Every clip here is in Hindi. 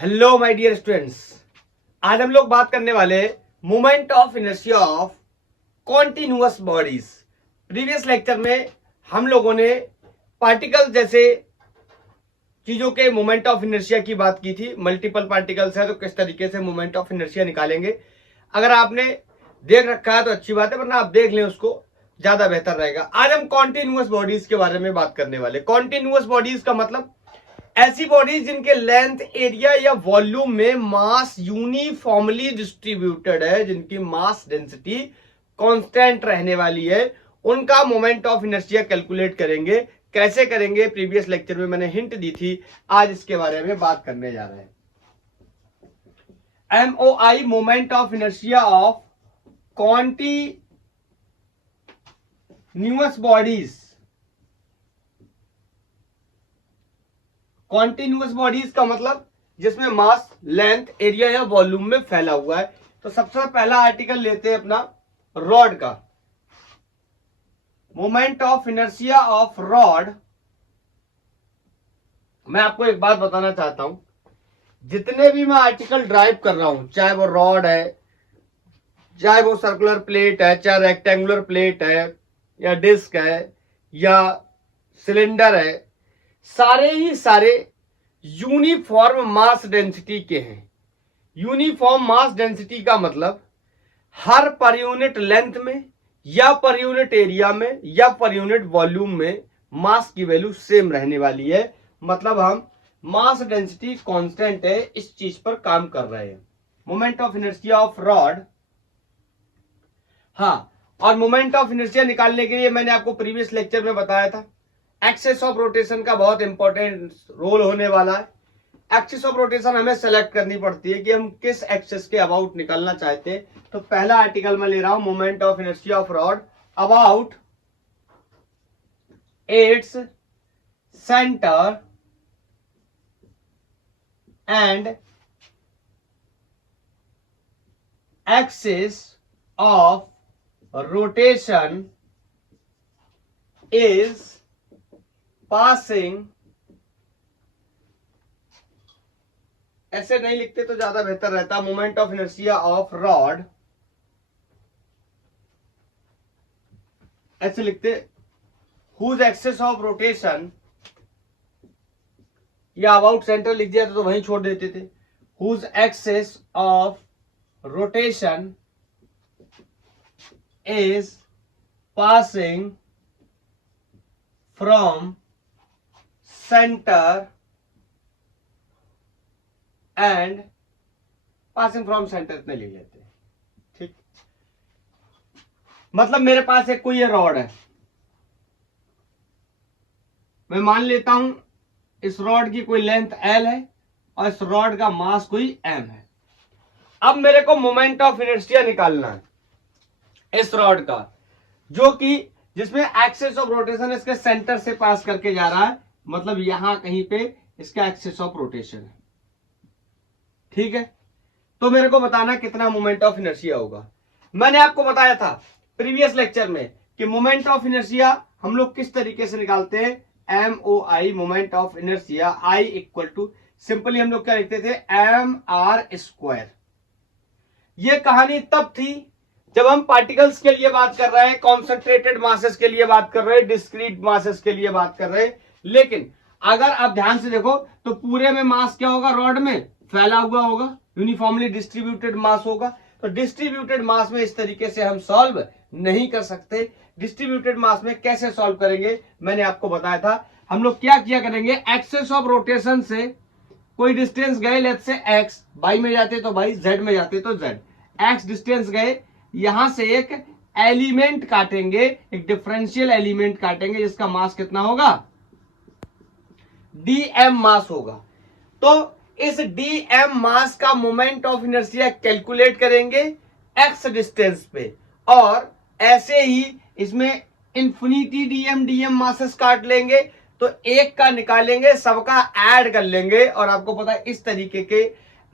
हेलो माय डियर स्टूडेंट्स, आज हम लोग बात करने वाले moment of inertia of continuous bodies. Previous lecture में हम लोगों ने पार्टिकल जैसे चीजों के मोमेंट ऑफ इनर्शिया की बात की थी। मल्टीपल पार्टिकल्स है तो किस तरीके से मोमेंट ऑफ इनर्शिया निकालेंगे। अगर आपने देख रखा है तो अच्छी बात है, वरना आप देख लें उसको, ज्यादा बेहतर रहेगा। आज हम कॉन्टिन्यूअस बॉडीज के बारे में बात करने वाले। कॉन्टिन्यूअस बॉडीज का मतलब ऐसी बॉडीज जिनके लेंथ, एरिया या वॉल्यूम में मास यूनिफॉर्मली डिस्ट्रीब्यूटेड है, जिनकी मास डेंसिटी कांस्टेंट रहने वाली है, उनका मोमेंट ऑफ इनर्शिया कैलकुलेट करेंगे। कैसे करेंगे, प्रीवियस लेक्चर में मैंने हिंट दी थी, आज इसके बारे में बात करने जा रहे हैं। MOI moment of inertia of continuous bodies. Continuous bodies का मतलब जिसमें मास, लेंथ, एरिया या वॉल्यूम में फैला हुआ है। तो सबसे पहला आर्टिकल लेते हैं अपना रॉड का। Moment of inertia of rod. मैं आपको एक बात बताना चाहता हूं, जितने भी मैं आर्टिकल ड्राइव कर रहा हूं, चाहे वो रॉड है, चाहे वो सर्कुलर प्लेट है, चाहे रेक्टेंगुलर प्लेट है, या डिस्क है, या सिलेंडर है, सारे ही सारे यूनिफॉर्म मास डेंसिटी के हैं। यूनिफॉर्म मास डेंसिटी का मतलब हर पर यूनिट लेंथ में या पर यूनिट एरिया में या पर यूनिट वॉल्यूम में मास की वैल्यू सेम रहने वाली है। मतलब हम मास डेंसिटी कांस्टेंट है, इस चीज पर काम कर रहे हैं। Moment of inertia of rod. हाँ, और मोमेंट ऑफ इनर्शिया निकालने के लिए मैंने आपको प्रीवियस लेक्चर में बताया था, एक्सिस ऑफ रोटेशन का बहुत इंपॉर्टेंट रोल होने वाला है। एक्सिस ऑफ रोटेशन हमें सेलेक्ट करनी पड़ती है कि हम किस एक्सिस के अबाउट निकलना चाहते हैं। तो पहला आर्टिकल मैं ले रहा हूं, moment of inertia of rod about its centre and axis of rotation is passing. ऐसे नहीं लिखते तो ज्यादा बेहतर रहता। Moment of inertia of rod ऐसे लिखते, हुज एक्सिस ऑफ रोटेशन, या अबाउट सेंटर लिख दिया तो वहीं छोड़ देते थे। Whose axis of rotation is passing from centre and passing from centre, इतने लिख लेते हैं। ठीक, मतलब मेरे पास एक कोई ये रॉड है, मैं मान लेता हूं इस रॉड की कोई लेंथ L है और इस रॉड का मास कोई M है। अब मेरे को मोमेंट ऑफ इनर्शिया निकालना है इस रॉड का, जो कि जिसमें एक्सिस ऑफ रोटेशन इसके सेंटर से पास करके जा रहा है, मतलब यहां कहीं पे इसका एक्सिस ऑफ रोटेशन है। ठीक है, तो मेरे को बताना कितना मोमेंट ऑफ इनर्शिया होगा। मैंने आपको बताया था प्रीवियस लेक्चर में कि मोमेंट ऑफ इनर्शिया हम लोग किस तरीके से निकालते हैं। MOI moment of inertia, I equal to, simply हम लोग क्या लिखते थे, mr²। ये कहानी तब थी जब हम पार्टिकल्स के लिए बात कर रहे हैं, कॉन्सेंट्रेटेड मासेस के लिए बात कर रहे हैं, डिस्क्रीट मासेस के लिए बात कर रहे हैं। लेकिन अगर आप ध्यान से देखो तो पूरे में मास क्या होगा, रॉड में फैला हुआ होगा, यूनिफॉर्मली डिस्ट्रीब्यूटेड मास होगा। तो डिस्ट्रीब्यूटेड मास में इस तरीके से हम सॉल्व नहीं कर सकते। डिस्ट्रीब्यूटेड मास में कैसे सॉल्व करेंगे, मैंने आपको बताया था। हम लोग क्या किया करेंगे, एक्सिस ऑफ रोटेशन से कोई डिस्टेंस गए, लेट्स से x, y में जाते तो y, z में जाते तो z, x डिस्टेंस गए, यहां से एक एलिमेंट काटेंगे, एक डिफरेंशियल एलिमेंट काटेंगे जिसका मास कितना होगा, dm मास होगा। तो इस dm मास का मोमेंट ऑफ इनर्शिया कैलकुलेट करेंगे x डिस्टेंस पे, और ऐसे ही इसमें इंफिनिटी dm मासेस काट लेंगे, तो एक का निकालेंगे, सबका ऐड कर लेंगे। और आपको पता है इस तरीके के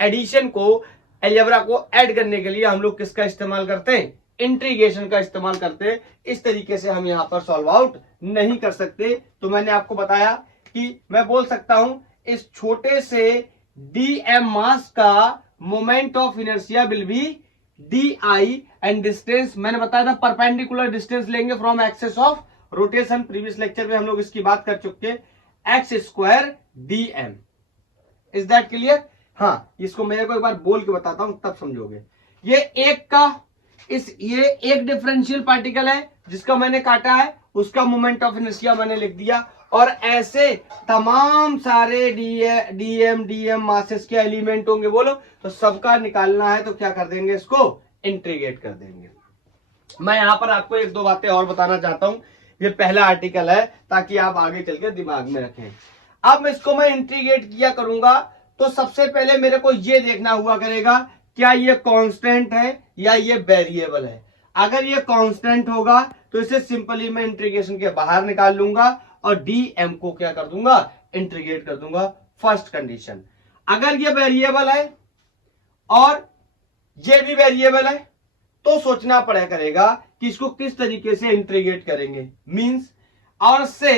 एडिशन को, अलजेब्रा को ऐड करने के लिए हम लोग किसका इस्तेमाल करते हैं, इंटीग्रेशन का इस्तेमाल करते हैं। इस तरीके से हम यहां पर सॉल्व आउट नहीं कर सकते। तो मैंने आपको बताया कि मैं बोल सकता हूं इस छोटे से dm मास का moment of inertia will be di, and distance मैंने बताया था परपेंडिकुलर डिस्टेंस लेंगे from axis of rotation, previous lecture में हम लोग इसकी बात कर चुके हैं, X square dm। Is that clear? हाँ, इसको मेरे को एक बार बोल के बताता हूं तब समझोगे। ये एक डिफरेंशियल पार्टिकल है जिसका मैंने काटा है, उसका मोमेंट ऑफ इनर्शिया मैंने लिख दिया, और ऐसे तमाम सारे डीएम मासेस के एलिमेंट होंगे, बोलो तो सबका निकालना है तो क्या कर देंगे, इसको इंटीग्रेट कर देंगे। मैं यहां पर आपको एक दो बातें और बताना चाहता हूं, ये पहला आर्टिकल है ताकि आप आगे चल के दिमाग में रखें। अब इसको मैं इंटीग्रेट किया करूंगा तो सबसे पहले मेरे को ये देखना हुआ करेगा क्या ये कांस्टेंट है या ये वेरिएबल है। अगर ये कांस्टेंट होगा तो इसे सिंपली मैं इंटीग्रेशन के बाहर निकाल लूंगा और डीएम को क्या कर दूंगा, इंटीग्रेट कर दूंगा, फर्स्ट कंडीशन। अगर ये वेरिएबल है और ये भी वेरिएबल है तो सोचना पड़ा करेगा कि इसको किस तरीके से इंटीग्रेट करेंगे। मींस और से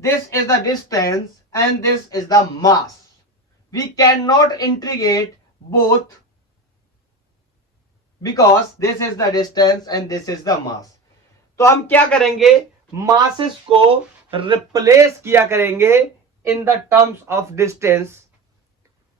this is the distance and this is the mass, we can not integrate both because this is the distance and this is the mass. तो हम क्या करेंगे, मासेस को रिप्लेस किया करेंगे in the terms of distance,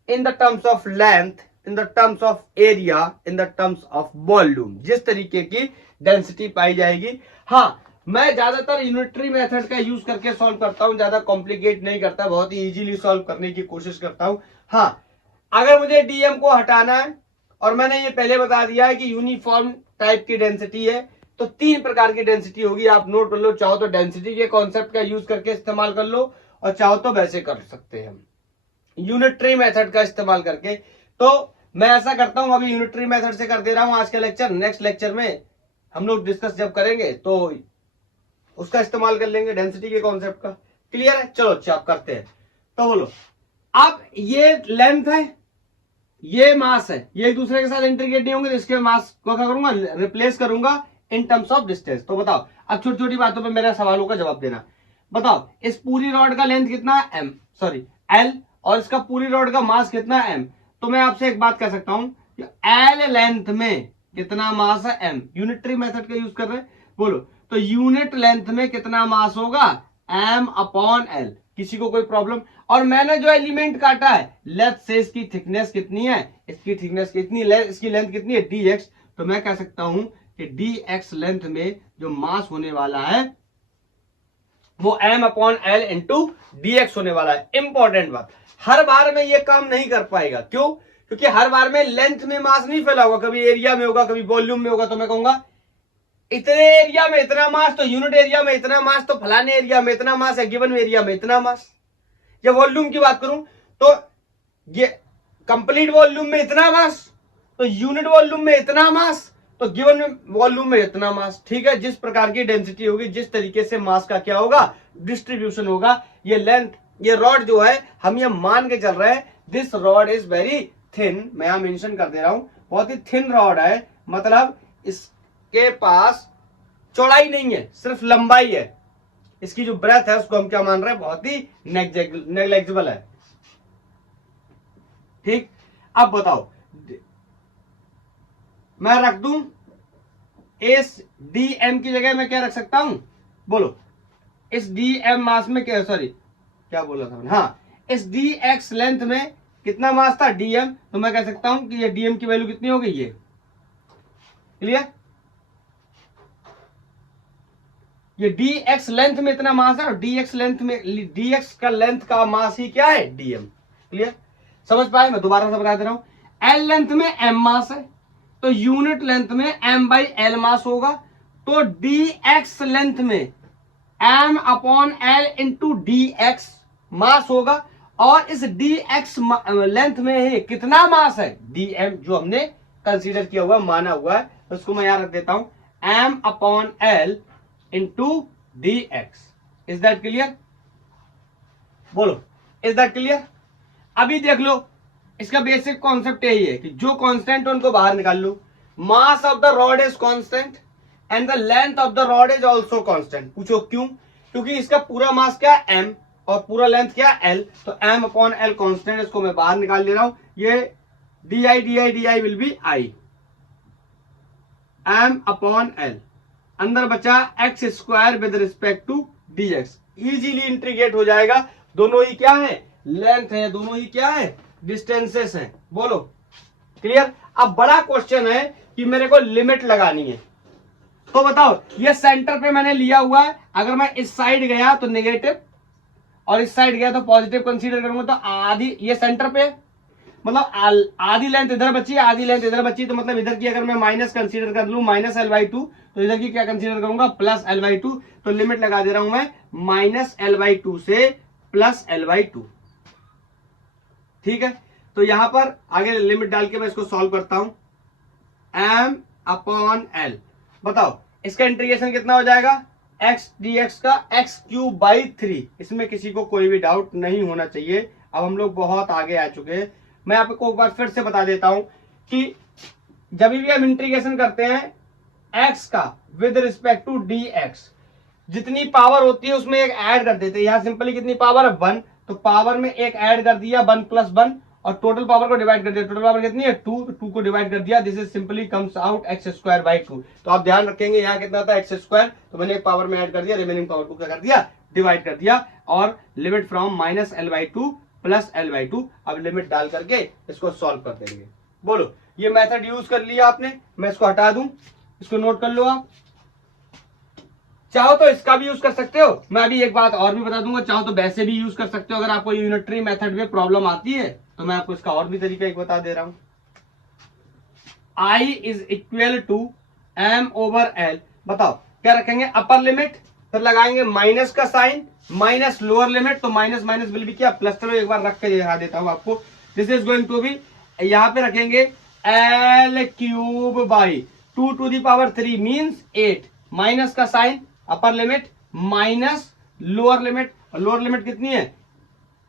in the terms of length, in the terms of area, in the terms of volume, जिस तरीके की डेंसिटी पाई जाएगी। हाँ, मैं ज्यादातर यूनिटरी मेथड का यूज करके सॉल्व करता हूं, ज्यादा कॉम्प्लिकेट नहीं करता, बहुत ही इजीली सॉल्व करने की कोशिश करता हूं। हाँ, अगर मुझे डीएम को हटाना है, और मैंने ये पहले बता दिया है कि यूनिफॉर्म टाइप की डेंसिटी है, तो तीन प्रकार की डेंसिटी होगी, आप नोट कर लो। चाहो तो डेंसिटी के कॉन्सेप्ट का यूज करके इस्तेमाल कर लो, और चाहो तो वैसे कर सकते हैं यूनिटरी मेथड का इस्तेमाल करके। तो मैं ऐसा करता हूं, अभी यूनिटरी मेथड से कर दे रहा हूं आज का लेक्चर, नेक्स्ट लेक्चर में हम लोग डिस्कस जब करेंगे तो उसका इस्तेमाल कर लेंगे, डेंसिटी के कॉन्सेप्ट का। क्लियर है? चलो अच्छा करते हैं। तो बोलो, अब ये लेंथ है, ये मास है, ये एक दूसरे के साथ इंटीग्रेट नहीं होंगे, तो इसके मास को क्या करूंगा, रिप्लेस करूंगा इन टर्म्स ऑफ डिस्टेंस। तो बताओ, अब छोटी छोटी बातों पे मेरे सवालों का जवाब देना। बताओ, इस पूरी रॉड का लेंथ कितना है, एम, सॉरी एल, और इसका पूरी रॉड का मास कितना है, एम। तो मैं आपसे एक बात कह सकता हूं, एल लेंथ में कितना मास है, एम। यूनिटरी मेथड का यूज कर रहे हैं, बोलो तो यूनिट लेंथ में कितना मास होगा, एम अपॉन एल। किसी को कोई प्रॉब्लम? और मैंने जो एलिमेंट काटा है, लेट्स से इसकी थिकनेस कितनी है, इसकी थिकनेस कितनी, इसकी लेंथ कितनी है, dx। तो मैं कह सकता हूं कि dx लेंथ में जो मास होने वाला है वो m upon L into dx होने वाला है। इंपॉर्टेंट बात, हर बार में ये काम नहीं कर पाएगा। क्यों? क्योंकि हर बार में लेंथ में मास नहीं फैला होगा, कभी एरिया में होगा, कभी वॉल्यूम में होगा। तो मैं कहूंगा इतने एरिया में इतना मास, तो यूनिट एरिया में इतना मास, तो फलाने एरिया में इतना मास है, गिवन एरिया में इतना मास। या वॉल्यूम की बात करूं तो ये कंप्लीट वॉल्यूम में इतना मास, तो यूनिट वॉल्यूम में इतना मास, तो गिवन वॉल्यूम में इतना मास। ठीक है, जिस प्रकार की डेंसिटी होगी, जिस तरीके से मास का क्या होगा, डिस्ट्रीब्यूशन होगा। ये लेंथ, ये रॉड जो है, हम ये मान के चल रहे हैं this rod is very thin. मैं यहां मेंशन कर दे रहा हूं, बहुत ही थिन रॉड है, मतलब इसके पास चौड़ाई नहीं है, सिर्फ लंबाई है। इसकी जो ब्रेथ है उसको हम क्या मान रहे हैं, बहुत ही नेग्लेक्जिबल है। ठीक, अब बताओ, मैं रख दूं इस डीएम की जगह मैं क्या रख सकता हूं, बोलो इस डीएम मास में क्या, सॉरी क्या बोला था मैंने, हाँ, इस डीएक्स लेंथ में कितना मास था, डीएम। तो मैं कह सकता हूं कि ये डीएम की वैल्यू कितनी हो गई, ये क्लियर। ये dx लेंथ में इतना मास है, और dx लेंथ में, dx का लेंथ का मास ही क्या है, dm। क्लियर, समझ पाए? मैं दोबारा से बता दे रहा हूं, l लेंथ में m मास है, तो यूनिट लेंथ में m बाई एल मास होगा। तो dx लेंथ में m upon L into dx मास होगा, और इस dx लेंथ में कितना मास है, dm, जो हमने कंसीडर किया हुआ, माना हुआ है, उसको मैं यहां रख देता हूं, m upon L into dx। Is that clear? बोलो, इज दैट क्लियर? अभी देख लो, इसका बेसिक कॉन्सेप्ट यही है कि जो कांस्टेंट उनको बाहर निकाल लो। Mass of the rod is constant and the length of the rod is also constant. पूछो क्यों? क्योंकि इसका पूरा मास क्या है, m, और पूरा लेंथ क्या एल, तो एम अपॉन एल कॉन्स्टेंट, इसको मैं बाहर निकाल ले रहा हूं, ये D I will be I M upon L, अंदर बचा X square with respect to D X, easily integrate हो जाएगा, दोनों ही क्या है लेंथ है, दोनों ही क्या है डिस्टेंसेस हैं, बोलो क्लियर। अब बड़ा क्वेश्चन है कि मेरे को लिमिट लगानी है, तो बताओ ये सेंटर पे मैंने लिया हुआ है, अगर मैं इस साइड गया तो नेगेटिव और इस साइड गया तो पॉजिटिव कंसीडर करूंगा, तो आधी ये सेंटर पे मतलब आधी लेंथ इधर बची, आधी लेंथ इधर बची, तो मतलब इधर की अगर मैं माइनस कंसीडर कर लूं माइनस L/2, तो इधर की क्या कंसीडर करूंगा प्लस L/2, तो लिमिट लगा दे रहा हूं मैं माइनस L/2 से प्लस L/2, ठीक है। तो यहां पर आगे लिमिट डाल के मैं इसको सॉल्व करता हूं, m अपॉन l, बताओ इसका इंटीग्रेशन कितना हो जाएगा x dx का x³/3, इसमें किसी को कोई भी डाउट नहीं होना चाहिए, अब हम लोग बहुत आगे आ चुके हैं। मैं आपको एक बार फिर से बता देता हूं कि जब भी हम इंटीग्रेशन करते हैं x का विद रिस्पेक्ट टू dx, जितनी पावर होती है उसमें एक ऐड कर देते हैं, यहां सिंपली कितनी पावर है 1, तो पावर में एक ऐड कर दिया 1 + 1 और टोटल पावर को डिवाइड कर दिया, टोटल पावर कितनी है 2, तो 2 को डिवाइड कर दिया, this is simply comes out x²/2। तो आप ध्यान रखेंगे यहाँ कितना था x², तो मैंने एक पावर में ऐड कर दिया, रिमेनिंग पावर को क्या कर दिया डिवाइड कर दिया, और limit from minus L/2 plus L/2, अब लिमिट डाल करके इसको सॉल्व कर देंगे। बोलो ये मेथड यूज कर लिया आपने, मैं इसको हटा दूं, इसको नोट कर लो आप, चाहो तो इसका भी यूज कर सकते हो, मैं अभी एक बात और भी बता दूंगा, चाहो तो वैसे भी यूज कर सकते हो, अगर आपको यूनिटरी मेथड में प्रॉब्लम आती है तो मैं आपको इसका और भी तरीका एक बता दे रहा हूं। I is equal to m/l, बताओ क्या रखेंगे अपर लिमिट, फिर लगाएंगे माइनस का साइन, माइनस लोअर लिमिट, तो माइनस माइनस विल भी क्या प्लस, चलो एक बार रख के दिखा देता हूं आपको, this is going to be, यहां पे रखेंगे L³/2⁻³ मीन्स 8, माइनस का sign upper limit minus lower limit, lower limit कितनी है,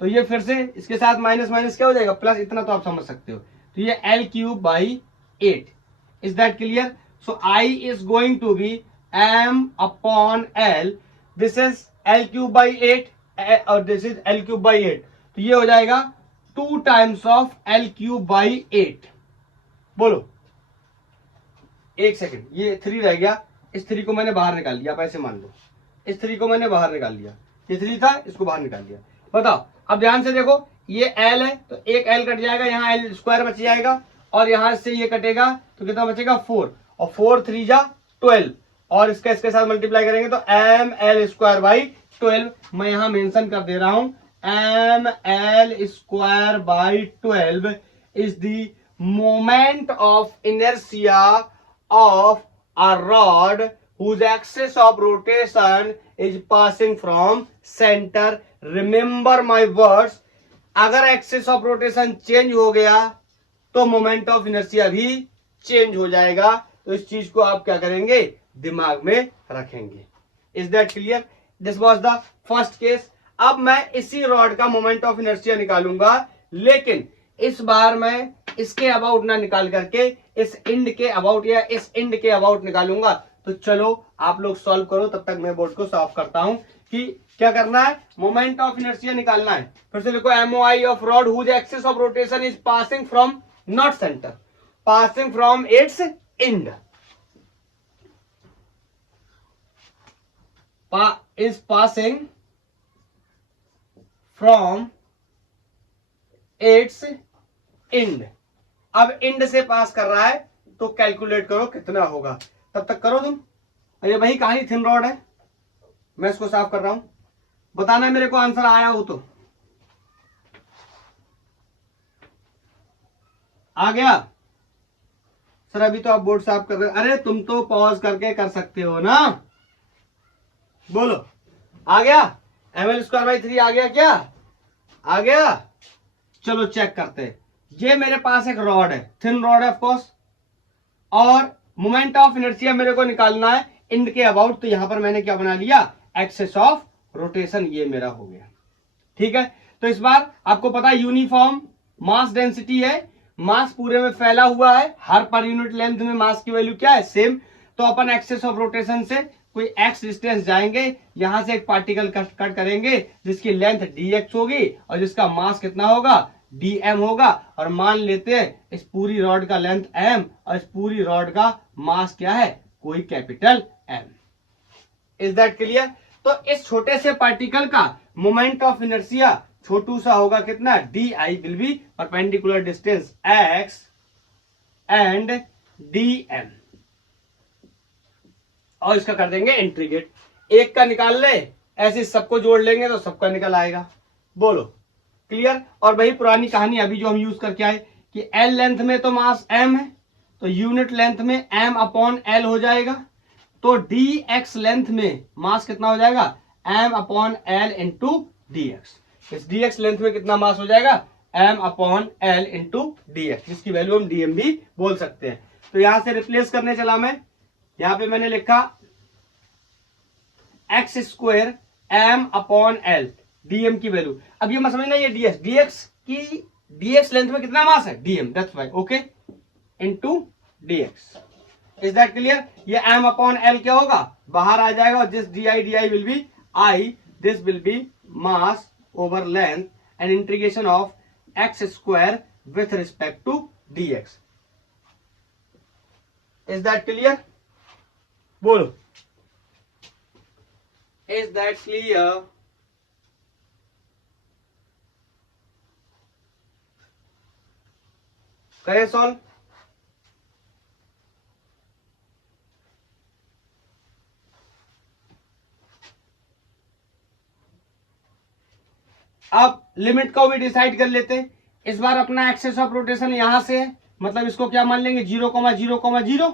तो ये फिर से इसके साथ माइनस माइनस क्या हो जाएगा प्लस, इतना तो आप समझ सकते हो, तो ये L³/8, is that clear. So I is going to be m/l, this is L³/8 और दिस इज L³/8, तो ये हो जाएगा 2 टाइम्स ऑफ L³/8। बोलो एक सेकेंड, ये 3 रह गया, इस 3 को मैंने बाहर निकाल लिया, आप ऐसे मान लो इस 3 को मैंने बाहर निकाल लिया, ये 3 था इसको बाहर निकाल लिया, बताओ अब ध्यान से देखो, ये L है तो एक L कट जाएगा, यहाँ L² बच जाएगा, और यहां से ये कटेगा तो कितना बचेगा 4, और 4 3 जा 12, और इसके साथ मल्टीप्लाई करेंगे तो ml²/12, मैं यहां मेंशन कर दे रहा हूं ml²/12 is the moment of inertia of a rod whose axis of rotation is passing from center. Remember my words, अगर एक्सिस ऑफ रोटेशन चेंज हो गया तो मोमेंट ऑफ इनर्शिया भी चेंज हो जाएगा, तो इस चीज को आप क्या करेंगे दिमाग में रखेंगे। Is that clear? This was the first case. अब मैं इसी रॉड का मोमेंट ऑफ इनर्शिया निकालूंगा, लेकिन इस बार मैं इसके अबाउट ना निकाल करके इस एंड के अबाउट या इस एंड के अबाउट निकालूंगा। तो चलो आप लोग सॉल्व करो, तब तक मैं बोर्ड को साफ करता हूं कि क्या करना है, मोमेंट ऑफ इनर्शिया निकालना है। फिर से लिखो MOI of rod whose axis of rotation is passing from not centre, passing from its end, is passing from its end। अब एंड से पास कर रहा है तो कैलकुलेट करो कितना होगा, तब तक करो तुम। अरे भाई कहानी थिन रॉड है, मैं इसको साफ कर रहा हूं, बताना मेरे को आंसर आया हो तो। आ गया सर? अभी तो आप बोर्ड साफ कर रहे हो। अरे तुम तो पॉज करके कर सकते हो ना, बोलो आ गया? ml²/3 आ गया क्या? आ गया? चलो चेक करते हैं। ये मेरे पास एक रॉड है, थिन रॉड है ऑफ कोर्स, और मोमेंट ऑफ इनर्शिया मेरे को निकालना है एंड के अबाउट, तो यहां पर मैंने क्या बना लिया, एक्सिस ऑफ रोटेशन, ये मेरा हो गया। ठीक है, तो इस बार आपको पता है यूनिफॉर्म मास डेंसिटी है, मास पूरे में फैला हुआ है, हर पर यूनिट लेंथ में मास की वैल्यू क्या है सेम, तो अपन एक्सिस ऑफ रोटेशन से कोई x डिस्टेंस जाएंगे, यहां से एक पार्टिकल कट करेंगे जिसकी लेंथ dx होगी और जिसका मास कितना होगा, dm होगा। और मान लेते हैं इस पूरी रॉड का लेंथ m और इस पूरी रॉड का मास क्या है, कोई capital M। Is that clear? तो इस छोटे से पार्टिकल का मोमेंट ऑफ इनर्शिया छोटू सा होगा कितना, di will B perpendicular distance x and dm। और इसका कर देंगे इंटीग्रेट, एक का निकाल ले, ऐसे सबको जोड़ लेंगे तो सबका निकल आएगा। बोलो क्लियर? और वही पुरानी कहानी अभी जो हम यूज करके आए कि L लेंथ में तो मास m है, तो यूनिट लेंथ में m अपॉन L हो जाएगा। तो dx लेंथ में मास कितना हो जाएगा, m upon L into dx। इस dx लेंथ में कितना मास हो जाएगा, m upon L into dx, जिसकी वैल्यू हम dm भी बोल सकते हैं। तो यहां से रिप्लेस करने चला मैं, यहां पे मैंने लिखा x square m upon L, dm की वैल्यू। अब ये मत समझना ये dx लेंथ में कितना मास है, dm, that's why okay, into dx। Is that clear? ये m अपॉन L क्या होगा, बाहर आ जाएगा, और this di will be I, this will be mass over length and integration of x square with respect to dx। Is that clear? बोलो, इज दैट क्लियर? करें सॉल्व। अब लिमिट को भी डिसाइड कर लेते हैं। इस बार अपना एक्सेस ऑफ रोटेशन यहां से है, मतलब इसको क्या मान लेंगे, 0,0,0,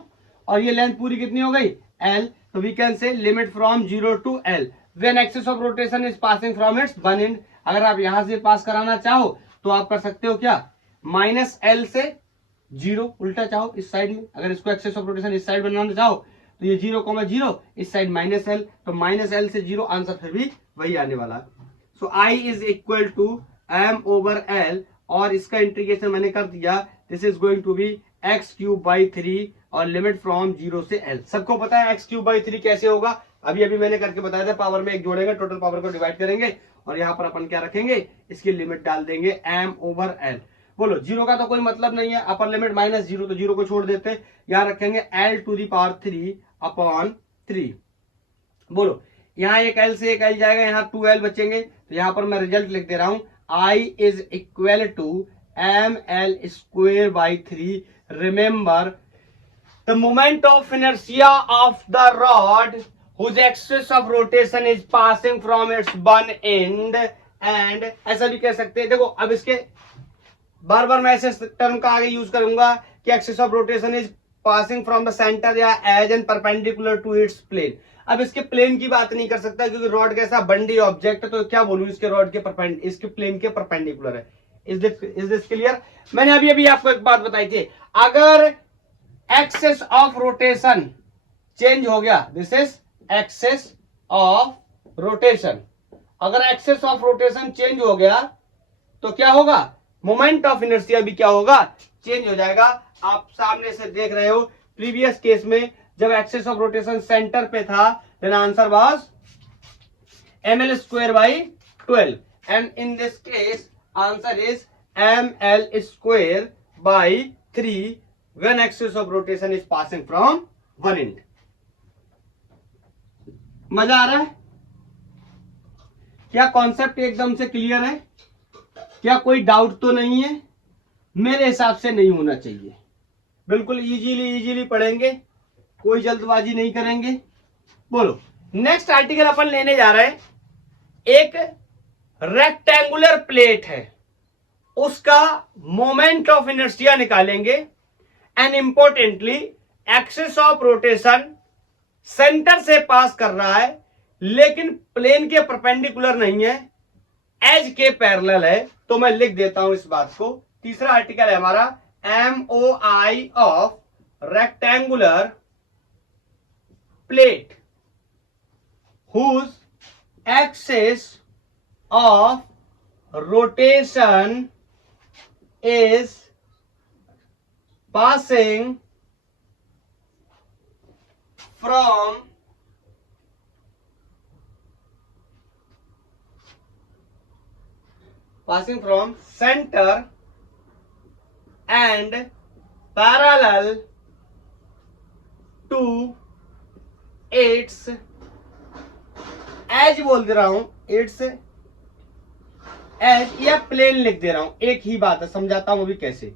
और ये लेंथ पूरी कितनी हो गई, L। तो we can say limit from 0 to L when axis of rotation is passing from its one end. अगर आप यहां से पास कराना चाहो तो आप कर सकते हो क्या, -L से 0, उल्टा चाहो इस साइड में, अगर इसको एक्सेस ऑफ रोटेशन इस साइड बनाना चाहो तो ये 0,0, इस साइड -L, तो -L से 0, आंसर फिर भी वही आने वाला है। So I is equal to m over L, और इसका इंटीग्रेशन मैंने कर दिया, this is going to be x³ और लिमिट फ्रॉम 0 से L। सबको पता है x³ कैसे होगा, अभी मैंने करके बताया था, पावर में एक जोड़ेंगे, टोटल पावर को डिवाइड करेंगे और यहाँ पर अपन क्या रखेंगे, इसकी लिमिट डाल देंगे m ओवर L। बोलो, 0 का तो कोई मतलब नहीं है, अपर लिमिट -0, तो 0 को छोड़ देते हैं, यहाँ रखेंगे L⁻³ अपॉन 3। बोलो, यहाँ एक L से एक L जाएगा, यहाँ 2L बचेंगे, तो यहाँ पर मैं रिजल्ट लिख दे रहा हूं, I is equal to mL²/3। Remember the moment of inertia of the rod whose axis of rotation is passing from its one end, and ऐसा भी कह सकते हैं। देखो, अब इसके बार बार मैं ऐसे टर्म का आगे यूज करूंगा कि axis of rotation is passing from the centre या edge and perpendicular to its plane. अब इसके प्लेन की बात नहीं कर सकता क्योंकि रॉड कैसा बंडी ऑब्जेक्ट है, तो क्या बोलूं, इसके रॉड के इसके प्लेन के परपेंडिकुलर है। Is this clear? मैंने अभी आपको एक बात बताई थी, अगर एक्सिस ऑफ रोटेशन चेंज हो गया, this is axis of rotation, अगर एक्सिस ऑफ रोटेशन चेंज हो गया तो क्या होगा, मोमेंट ऑफ इनर्शिया भी क्या होगा, चेंज हो जाएगा। आप सामने से देख रहे हो, प्रीवियस केस में जब एक्सिस ऑफ रोटेशन सेंटर पे था, then answer was mL²/12, and in this case answer is mL²/3 when axis of rotation is passing from one end. मजा आ रहा है? क्या कॉन्सेप्ट एकदम से क्लियर है? क्या कोई डाउट तो नहीं है? मेरे हिसाब से नहीं होना चाहिए। बिल्कुल इजीली पढ़ेंगे, कोई जल्दबाजी नहीं करेंगे। बोलो, नेक्स्ट आर्टिकल अपन लेने जा रहे हैं, एक रेक्टेंगुलर प्लेट है, उसका मोमेंट ऑफ इनर्शिया निकालेंगे, and importantly axis of rotation centre से पास कर रहा है लेकिन प्लेन के परपेंडिकुलर नहीं है, एज के पैरेलल है। तो मैं लिख देता हूं इस बात को। तीसरा आर्टिकल है हमारा MOI of rectangular plate whose axis of rotation is passing from passing from center and parallel to its as बोल दे रहा हूं, इट्स एज या प्लेन लिख दे रहा हूं, एक ही बात है, समझाता हूं अभी कैसे।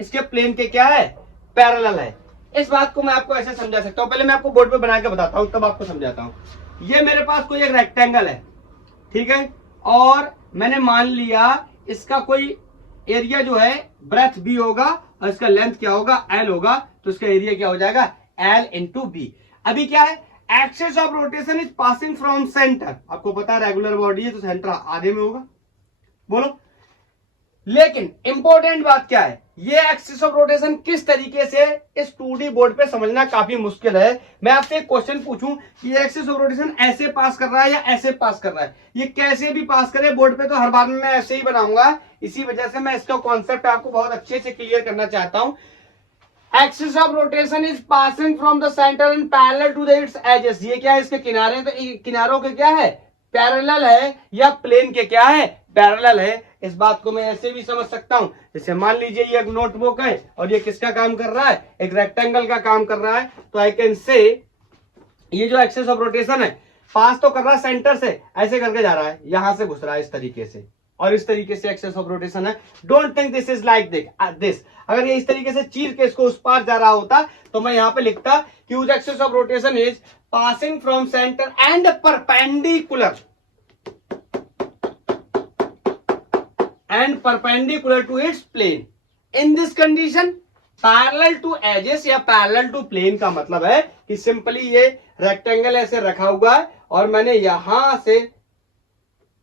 इसके प्लेन के क्या है, पैरेलल है। इस बात को मैं आपको ऐसे समझा सकता हूं, पहले मैं आपको बोर्ड पे बना के बताता हूं तब आपको समझाता हूं। ये मेरे पास कोई एक रेक्टेंगल है, ठीक है, और मैंने मान लिया इसका कोई एरिया जो है ब्रेथ बी होगा और इसका लेंथ क्या होगा, एल होगा, तो इसका एरिया क्या हो जाएगा, एल इंटू बी। अभी क्या है, axis of rotation is passing from centre, आपको पता है रेगुलर बॉडी है तो सेंटर आधे में होगा, बोलो। लेकिन इंपॉर्टेंट बात क्या है, ये एक्सिस ऑफ रोटेशन किस तरीके से इस 2D बोर्ड पे समझना काफी मुश्किल है। मैं आपसे एक क्वेश्चन पूछूं कि ये एक्सिस ऑफ रोटेशन ऐसे पास कर रहा है या ऐसे पास कर रहा है, ये कैसे भी पास करे बोर्ड पे तो हर बार में मैं ऐसे ही बनाऊंगा। इसी वजह से मैं इसका कॉन्सेप्ट आपको बहुत अच्छे से क्लियर करना चाहता हूं। Axis of rotation is passing from the centre and parallel to the its edges. ये क्या है, इसके किनारे, तो किनारों के क्या है, पैरेलल है, या प्लेन के क्या है, पैरेलल है। इस बात को मैं ऐसे भी समझ सकता हूं, जैसे मान लीजिए ये एक नोटबुक है और ये किसका काम कर रहा है, एक रेक्टेंगल का काम कर रहा है, तो आई कैन से ये जो एक्सिस ऑफ रोटेशन है पास तो कर रहा है सेंटर से, ऐसे करके जा रहा है, यहां से घुस रहा है इस तरीके से, और इस तरीके से एक्सिस ऑफ रोटेशन है। Don't think this is like this. अगर ये इस तरीके से चीर के इसको उस पार जा रहा होता तो मैं यहां पे लिखता कि which axis of rotation is passing from centre and perpendicular to its plane. In this condition parallel to edges या पैरेलल टू प्लेन का मतलब है कि सिंपली ये रेक्टेंगल ऐसे रखा हुआ है और मैंने यहां से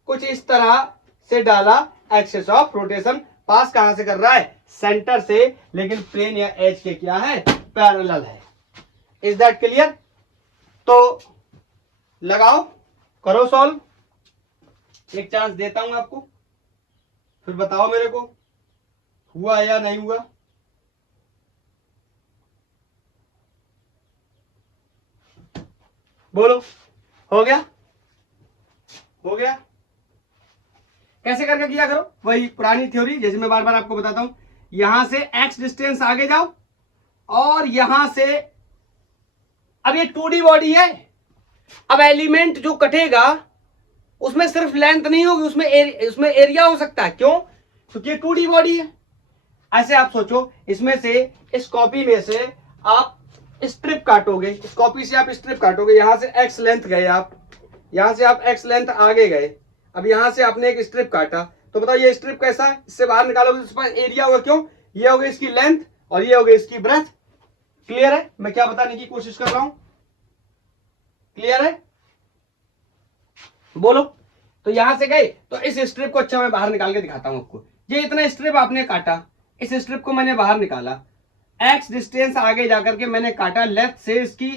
कुछ इस तरह से डाला, एक्सिस ऑफ रोटेशन पास कहां से कर रहा है, सेंटर से, लेकिन प्लेन या एज के क्या है, पैरेलल है। Is that clear? तो लगाओ, करो सॉल्व, एक चांस देता हूं आपको, फिर बताओ मेरे को हुआ या नहीं हुआ। बोलो, हो गया? हो गया? कैसे करके किया करो, वही पुरानी थ्योरी, जैसे मैं बार बार आपको बताता हूं। यहां से x डिस्टेंस आगे जाओ और यहां से, अब ये 2D बॉडी है, अब एलिमेंट जो कटेगा उसमें सिर्फ लेंथ नहीं होगी, उसमें एरिया हो सकता है। क्यों? क्योंकि ये 2D बॉडी है। ऐसे आप सोचो, इसमें से, इस कॉपी में से आप स्ट्रिप काटोगे, इस कॉपी से आप स्ट्रिप काटोगे, यहां से x लेंथ गए आप, यहां से आप x लेंथ आगे गए, अब यहां से आपने एक स्ट्रिप काटा, तो बताओ ये स्ट्रिप कैसा है, इससे बाहर निकालोगे तो इसके पास एरिया होगा। क्यों? ये हो गई इसकी लेंथ और ये हो गई इसकी ब्रेथ। क्लियर है मैं क्या बताने की कोशिश कर रहा हूं? क्लियर है? बोलो। तो यहां से गए तो इस स्ट्रिप को, अच्छा मैं बाहर निकाल के दिखाता हूं आपको। ये इतना स्ट्रिप आपने काटा, इस स्ट्रिप को मैंने बाहर निकाला, x डिस्टेंस आगे जाकर के मैंने काटा, लेफ्ट से इसकी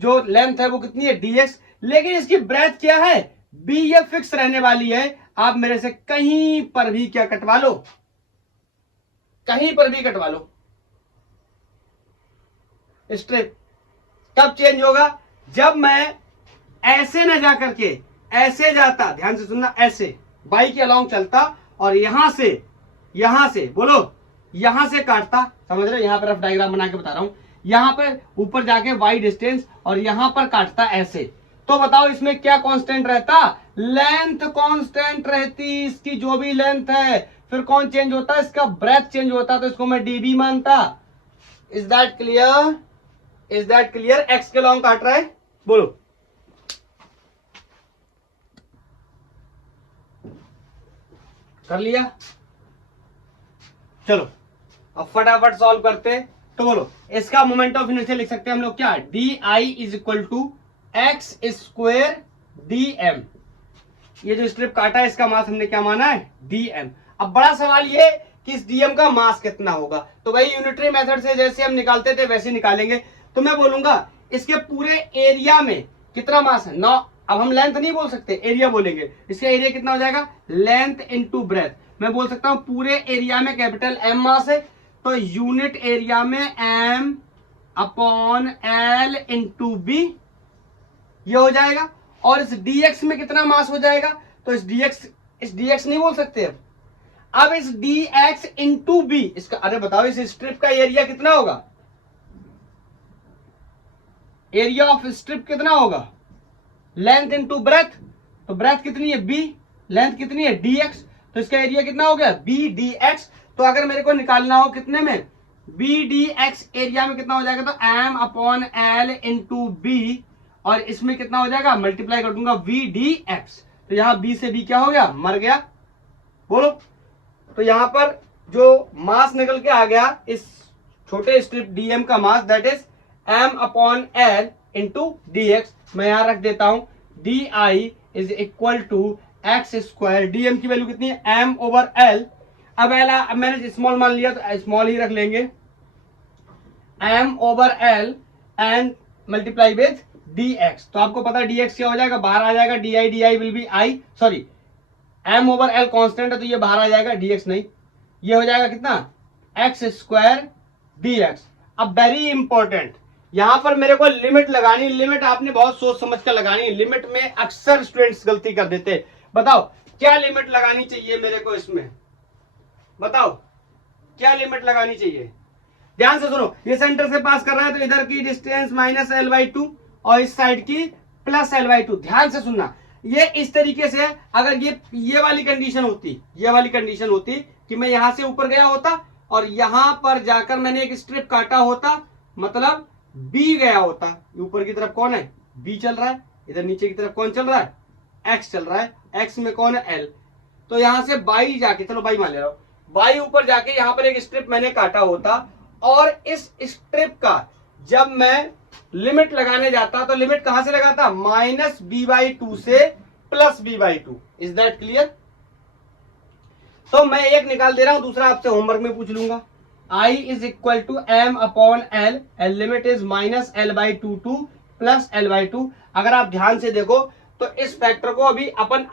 जो लेंथ है वो कितनी है, dx, लेकिन इसकी ब्रेथ क्या है, b, ये फिक्स रहने वाली है। आप मेरे से कहीं पर भी क्या कटवा लो, कहीं पर भी कटवा लो स्ट्रिप। कब चेंज होगा? जब मैं ऐसे न जा करके ऐसे जाता, ध्यान से सुनना, ऐसे बाई के अलोंग चलता और यहां से बोलो, यहां से काटता, समझ रहे हो? यहां पर रफ डायग्राम बना के बता रहा हूं, यहां पर ऊपर जाके y डिस्टेंस और यहां पर काटता ऐसे, तो बताओ इसमें क्या कांस्टेंट रहता, लेंथ कांस्टेंट रहती, इसकी जो भी लेंथ है। फिर कौन चेंज होता है, इसका ब्रेथ चेंज होता, तो इसको मैं db मानता। Is that clear? Is that clear? x के लॉन्ग काट रहा है, बोलो। कर लिया? चलो अब फटाफट सॉल्व करते हैं। तो बोलो, इसका मोमेंट ऑफ इनर्शिया लिख सकते हैं हम लोग क्या, di is equal to X square dm। ये जो स्ट्रिप काटा है इसका मास हमने क्या माना है, dm। अब बड़ा सवाल ये कि इस dm का मास कितना होगा, तो वही यूनिटरी मेथड से जैसे हम निकालते थे वैसे निकालेंगे। तो मैं बोलूंगा इसके पूरे एरिया में कितना मास है, 9। अब हम लेंथ नहीं बोल सकते, एरिया बोलेंगे। इसका एरिया कितना हो जाएगा, लेंथ इनटू ब्रेथ। मैं बोल सकता हूं पूरे एरिया में कैपिटल M मास है, तो यूनिट एरिया में M upon L into B ये हो जाएगा। और इस dx में कितना मास हो जाएगा, तो इस dx इस dx नहीं बोल सकते अब इस dx इंटू बी, इसका अरे बताओ इस स्ट्रिप का एरिया कितना होगा, एरिया ऑफ स्ट्रिप कितना होगा, लेंथ इंटू ब्रेथ, तो ब्रेथ कितनी है b, लेंथ कितनी है dx, तो इसका एरिया कितना हो गया b dx। तो अगर मेरे को निकालना हो कितने में, b dx एरिया में कितना हो जाएगा, तो m upon l into B, और इसमें कितना हो जाएगा, मल्टीप्लाई कर दूंगा v dx, तो यहां b से b क्या हो गया, मर गया। बोलो, तो यहां पर जो मास निकल के आ गया इस छोटे स्ट्रिप dm का mass, that is m upon l into dx। मैं यहां रख देता हूं di is equal to X square, DM की वैल्यू कितनी है, m ओवर l। अब एल अब मैंने स्मॉल मान लिया तो स्मॉल ही रख लेंगे, m over l and multiply with dx। तो आपको पता है dx क्या हो जाएगा, बाहर आ जाएगा, di will be i, sorry m over l constant है तो ये बाहर आ जाएगा, dx नहीं, ये हो जाएगा कितना, एक्स स्क्वायर dx। अब वेरी इंपॉर्टेंट, यहां पर मेरे को लिमिट लगानी, लिमिट आपने बहुत सोच समझ कर लगानी, लिमिट में अक्सर स्टूडेंट्स गलती कर देते हैं। बताओ क्या लिमिट लगानी चाहिए मेरे को इसमें, बताओ क्या लिमिट लगानी चाहिए, ध्यान से सुनो। ये सेंटर से पास कर रहा है तो इधर की डिस्टेंस माइनस l/2 और इस साइड की प्लस l/2, ध्यान से सुनना। ये इस तरीके से अगर ये वाली कंडीशन होती, ये वाली कंडीशन होती कि मैं यहां से ऊपर गया होता और यहां पर जाकर मैंने एक स्ट्रिप काटा होता, मतलब बी गया होता, ऊपर की तरफ कौन है, बी चल रहा है, इधर नीचे की तरफ कौन चल रहा है, एक्स चल रहा है, एक्स में कौन है, एल। तो यहां से बाई जाके, चलो बाई मान ले रहा हूं, बाई ऊपर जाके यहां पर एक स्ट्रिप मैंने काटा होता, और इस स्ट्रिप का जब मैं लिमिट लगाने जाता तो लिमिट कहां से लगाता, -b/2 से +b/2। Is that clear. तो मैं एक निकाल दे रहा हूं, दूसरा आपसे होमवर्क में पूछ लूंगा। I is equal to m upon l, L limit is -l/2 to +l/2। अगर आप ध्यान से देखो तो इस फैक्टर को अभी अपन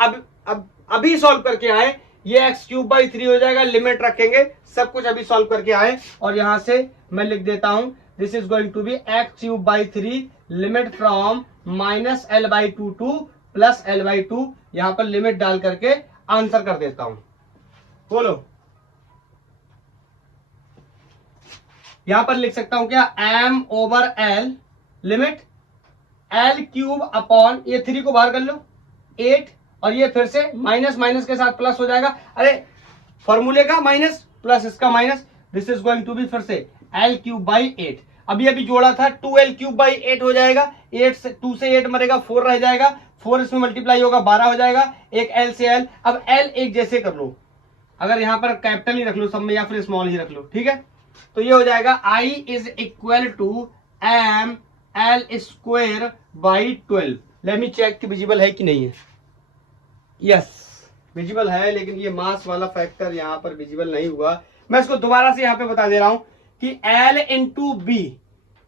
अभी सॉल्व करके आए, ये x³/3 हो जाएगा, लिमिट रखेंगे, सब कुछ अभी सॉल्व करके आए, और यहां से मैं लिख देता हूं this is going to be x³/3 limit from -l/2 to +l/2। यहां पर लिमिट डाल करके आंसर कर देता हूं। बोलो, यहां पर लिख सकता हूं क्या, m over l limit l³ upon, ये 3 को बाहर कर लो 8, और ये फिर से माइनस माइनस के साथ प्लस हो जाएगा, अरे फॉर्मूले का माइनस प्लस इसका minus, this is going to be फिर से l³/8। अभी जोड़ा था 2l³/8 हो जाएगा, 8 से 2 से 8 मरेगा, 4 रह जाएगा, 4 इसमें मल्टीप्लाई होगा 12 हो जाएगा, एक l से l। अब l एक जैसे कर लो, अगर यहां पर कैपिटल ही रख लो सब में या फिर स्मॉल ही रख लो, ठीक है। तो ये हो जाएगा I is equal to m l²/12। Let me check कि विजिबल है कि नहीं है, यस विजिबल है, लेकिन ये मास वाला फैक्टर यहां पर विजिबल नहीं हुआ। मैं इसको दोबारा से यहां पे बता दे रहा हूं कि l इंटू बी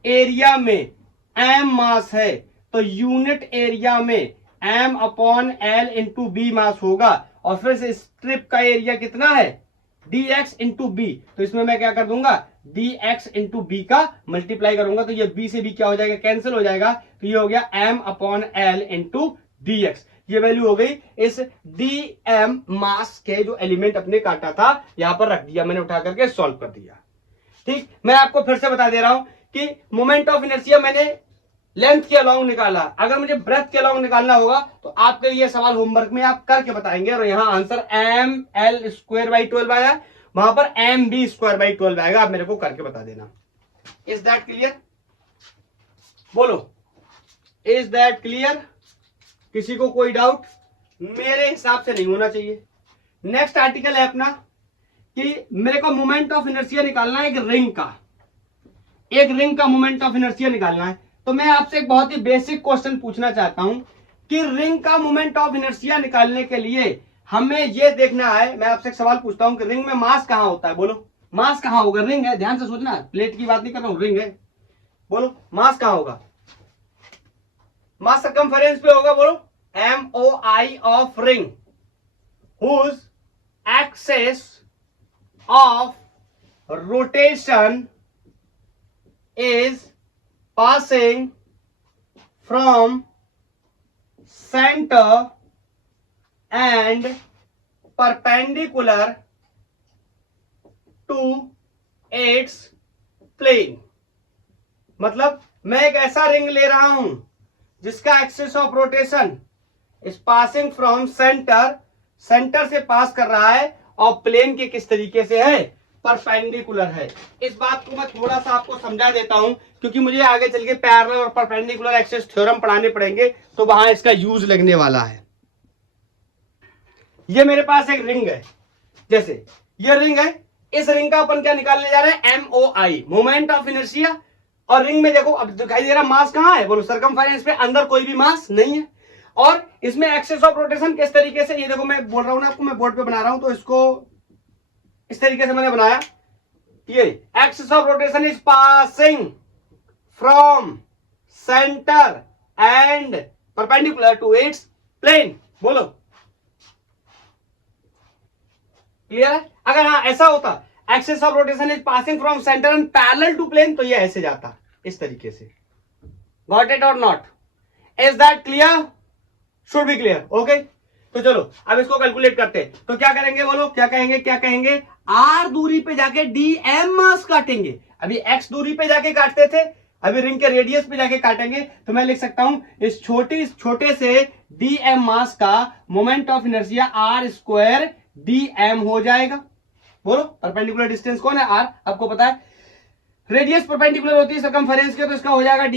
एरिया में m मास है, तो यूनिट एरिया में m upon l into B mass होगा, और फिर से स्ट्रिप का एरिया कितना है, dx इंटू बी। तो इसमें मैं क्या कर दूंगा, dx इंटू बी का मल्टीप्लाई करूंगा, तो ये b से b क्या हो जाएगा, कैंसिल हो जाएगा, तो ये हो गया m upon l into dx। ये वैल्यू हो गई इस dm मास के जो एलिमेंट अपने काटा था, यहां पर रख दिया मैंने, उठा करके सॉल्व कर दिया। ठीक, मैं आपको फिर से बता दे रहा हूं कि मोमेंट ऑफ इनर्शिया मैंने लेंथ के अलाउंग निकाला, अगर मुझे ब्रेथ के अलाउंग निकालना होगा तो आपके लिए सवाल होमवर्क में आप करके बताएंगे, और यहां आंसर ml²/12 आया, वहां पर mb²/12 आएगा, आप मेरे को करके बता देना। इज दैट क्लियर, बोलो इज दैट क्लियर, किसी को कोई डाउट, मेरे हिसाब से नहीं होना चाहिए। नेक्स्ट आर्टिकल है अपना कि मेरे को मोमेंट ऑफ इनर्शिया निकालना है, एक रिंग का मोमेंट ऑफ इनर्शिया निकालना है। तो मैं आपसे एक बहुत ही बेसिक क्वेश्चन पूछना चाहता हूं कि रिंग का मोमेंट ऑफ इनर्शिया निकालने के लिए हमें यह देखना है, मैं आपसे एक सवाल पूछता हूं कि रिंग में मास कहां होता है, बोलो मास कहां होगा, रिंग है, ध्यान से सोचना, प्लेट की बात नहीं कर रहा हूं, रिंग है, बोलो मास कहां होगा, मास सर्कमफेरेंस पे होगा, बोलो MOI of ring, whose axis of rotation is passing from center and perpendicular to its plane. मतलब मैं एक ऐसा रिंग ले रहा हूं जिसका axis of rotation is passing from centre, centre से पास कर रहा है और प्लेन के किस तरीके से है, परपेंडिकुलर है। इस बात को मैं थोड़ा सा आपको समझा देता हूं क्योंकि मुझे आगे चल के पैरेलल और परपेंडिकुलर एक्सिस थ्योरम पढ़ाने पड़ेंगे, तो वहां इसका यूज लगने वाला है। ये मेरे पास एक रिंग है, जैसे ये रिंग है, इस रिंग का अपन क्या निकालने जा रहे हैं, MOI, मोमेंट ऑफ इनर्शिया। और रिंग में देखो अब दिखाई दे रहा मास कहां है, बोलो सरकमफेरेंस पे, अंदर कोई भी मास नहीं है। और इसमें एक्सिस ऑफ रोटेशन किस तरीके से, ये देखो मैं बोल रहा हूं ना आपको, मैं बोर्ड पे बना रहा हूं तो इसको इस तरीके से मैंने बनाया। ये axis of rotation is passing from centre and perpendicular to its plane. बोलो क्लियर है? अगर हाँ ऐसा होता, axis of rotation is passing from centre and parallel to plane, तो ये ऐसे जाता इस तरीके से। Got it or not? Is that clear? Should be clear. Okay, तो चलो अब इसको कैलकुलेट करते हैं। तो क्या करेंगे, बोलो क्या कहेंगे, आर दूरी पे जाके dm मास काटेंगे। अभी x दूरी पे जाके काटते थे, अभी रिंग के रेडियस पे जाके काटेंगे। तो मैं लिख सकता हूं इस छोटे से dm मास का moment of inertia r² dm हो जाएगा। बोलो परपेंडिकुलर डिस्टेंस कौन है, r, आपको पता है। रेडियस परपेंडिकुलर होती है सरकमफेरेंस के, तो इसका हो जाएगा d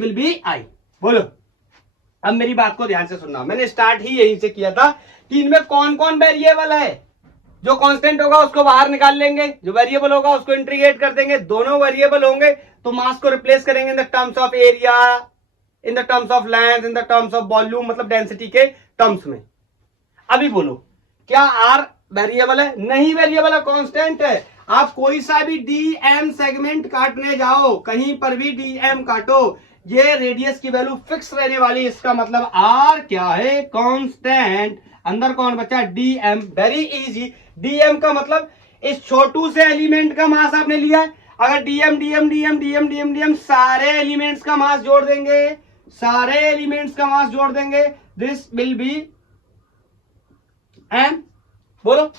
विल बी i। बोलो अब मेरी बात को ध्यान से सुनना, मैंने स्टार्ट ही यहीं से किया था कि इनमें कौन कौन वेरिएबल है। जो कांस्टेंट होगा उसको बाहर निकाल लेंगे, जो वेरिएबल होगा उसको इंटीग्रेट कर देंगे। दोनों वेरिएबल होंगे तो मास को रिप्लेस करेंगे in the terms of area, in the terms of length, in the terms of volume, मतलब डेंसिटी के टर्म्स में। अभी बोलो क्या आर वेरिएबल है? नहीं वेरिएबल है, कांस्टेंट है। आप कोई सा भी dm सेगमेंट काटने जाओ, कहीं पर भी dm काटो, ये रेडियस की वैल्यू फिक्स रहने वाली। इसका मतलब r क्या है, कांस्टेंट। अंदर कौन बचा, dm। Very easy. dm का मतलब इस छोटू से एलिमेंट का मास आपने लिया है। अगर dm सारे एलिमेंट्स का मास जोड़ देंगे, सारे एलिमेंट्स का मास जोड़ देंगे, दिस विल बी m। बोलो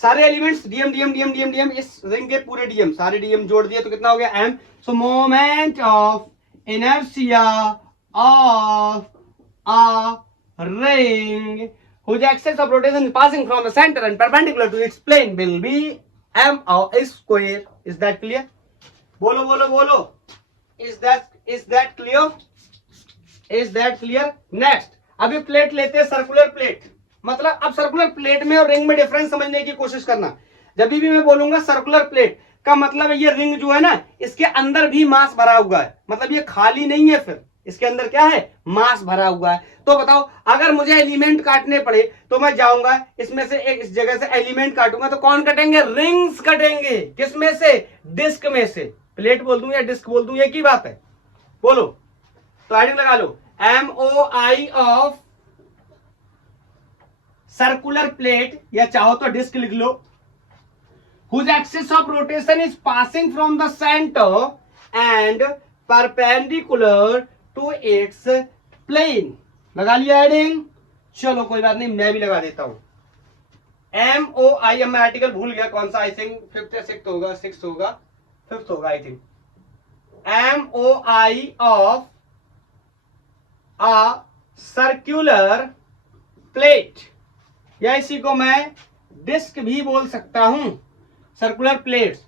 सारे एलिमेंट्स dm, इस रिंग के पूरे dm, सारे dm जोड़ दिए तो कितना हो गया, m। So moment of inertia of a ring whose axis of rotation is passing from the center and perpendicular to its plane will be m² Is that clear? बोलो बोलो बोलो, is that clear? Is that clear? Next, अभी प्लेट लेते हैं, सर्कुलर प्लेट। मतलब अब सर्कुलर प्लेट में और रिंग में डिफरेंस समझने की कोशिश करना। जब भी मैं बोलूंगा सर्कुलर प्लेट का मतलब ये रिंग जो है ना, इसके अंदर भी मास भरा हुआ है, मतलब ये खाली नहीं है, फिर इसके अंदर क्या है, मास भरा हुआ है। तो बताओ अगर मुझे एलिमेंट काटने पड़े तो मैं जाऊंगा इसमें से एक, इस जगह से एलिमेंट काटूंगा तो कौन कटेंगे, रिंग्स कटेंगे। किसमें से, डिस्क में से। प्लेट बोल दूं या डिस्क बोल दूं, एक ही बात है। बोलो तो हेडिंग लगा लो, MOI ऑफ सर्कुलर प्लेट, या चाहो तो डिस्क लिख लो, whose axis of rotation is passing from the center and perpendicular to its plane। लगा लिया हेडिंग? चलो कोई बात नहीं, मैं भी लगा देता हूं। MOI, अब मैं आर्टिकल भूल गया कौन सा, आई थिंक फिफ्थ या सिक्स्थ होगा, फिफ्थ होगा I think. MOI of a circular plate, या इसी को मैं डिस्क भी बोल सकता हूं। Circular plates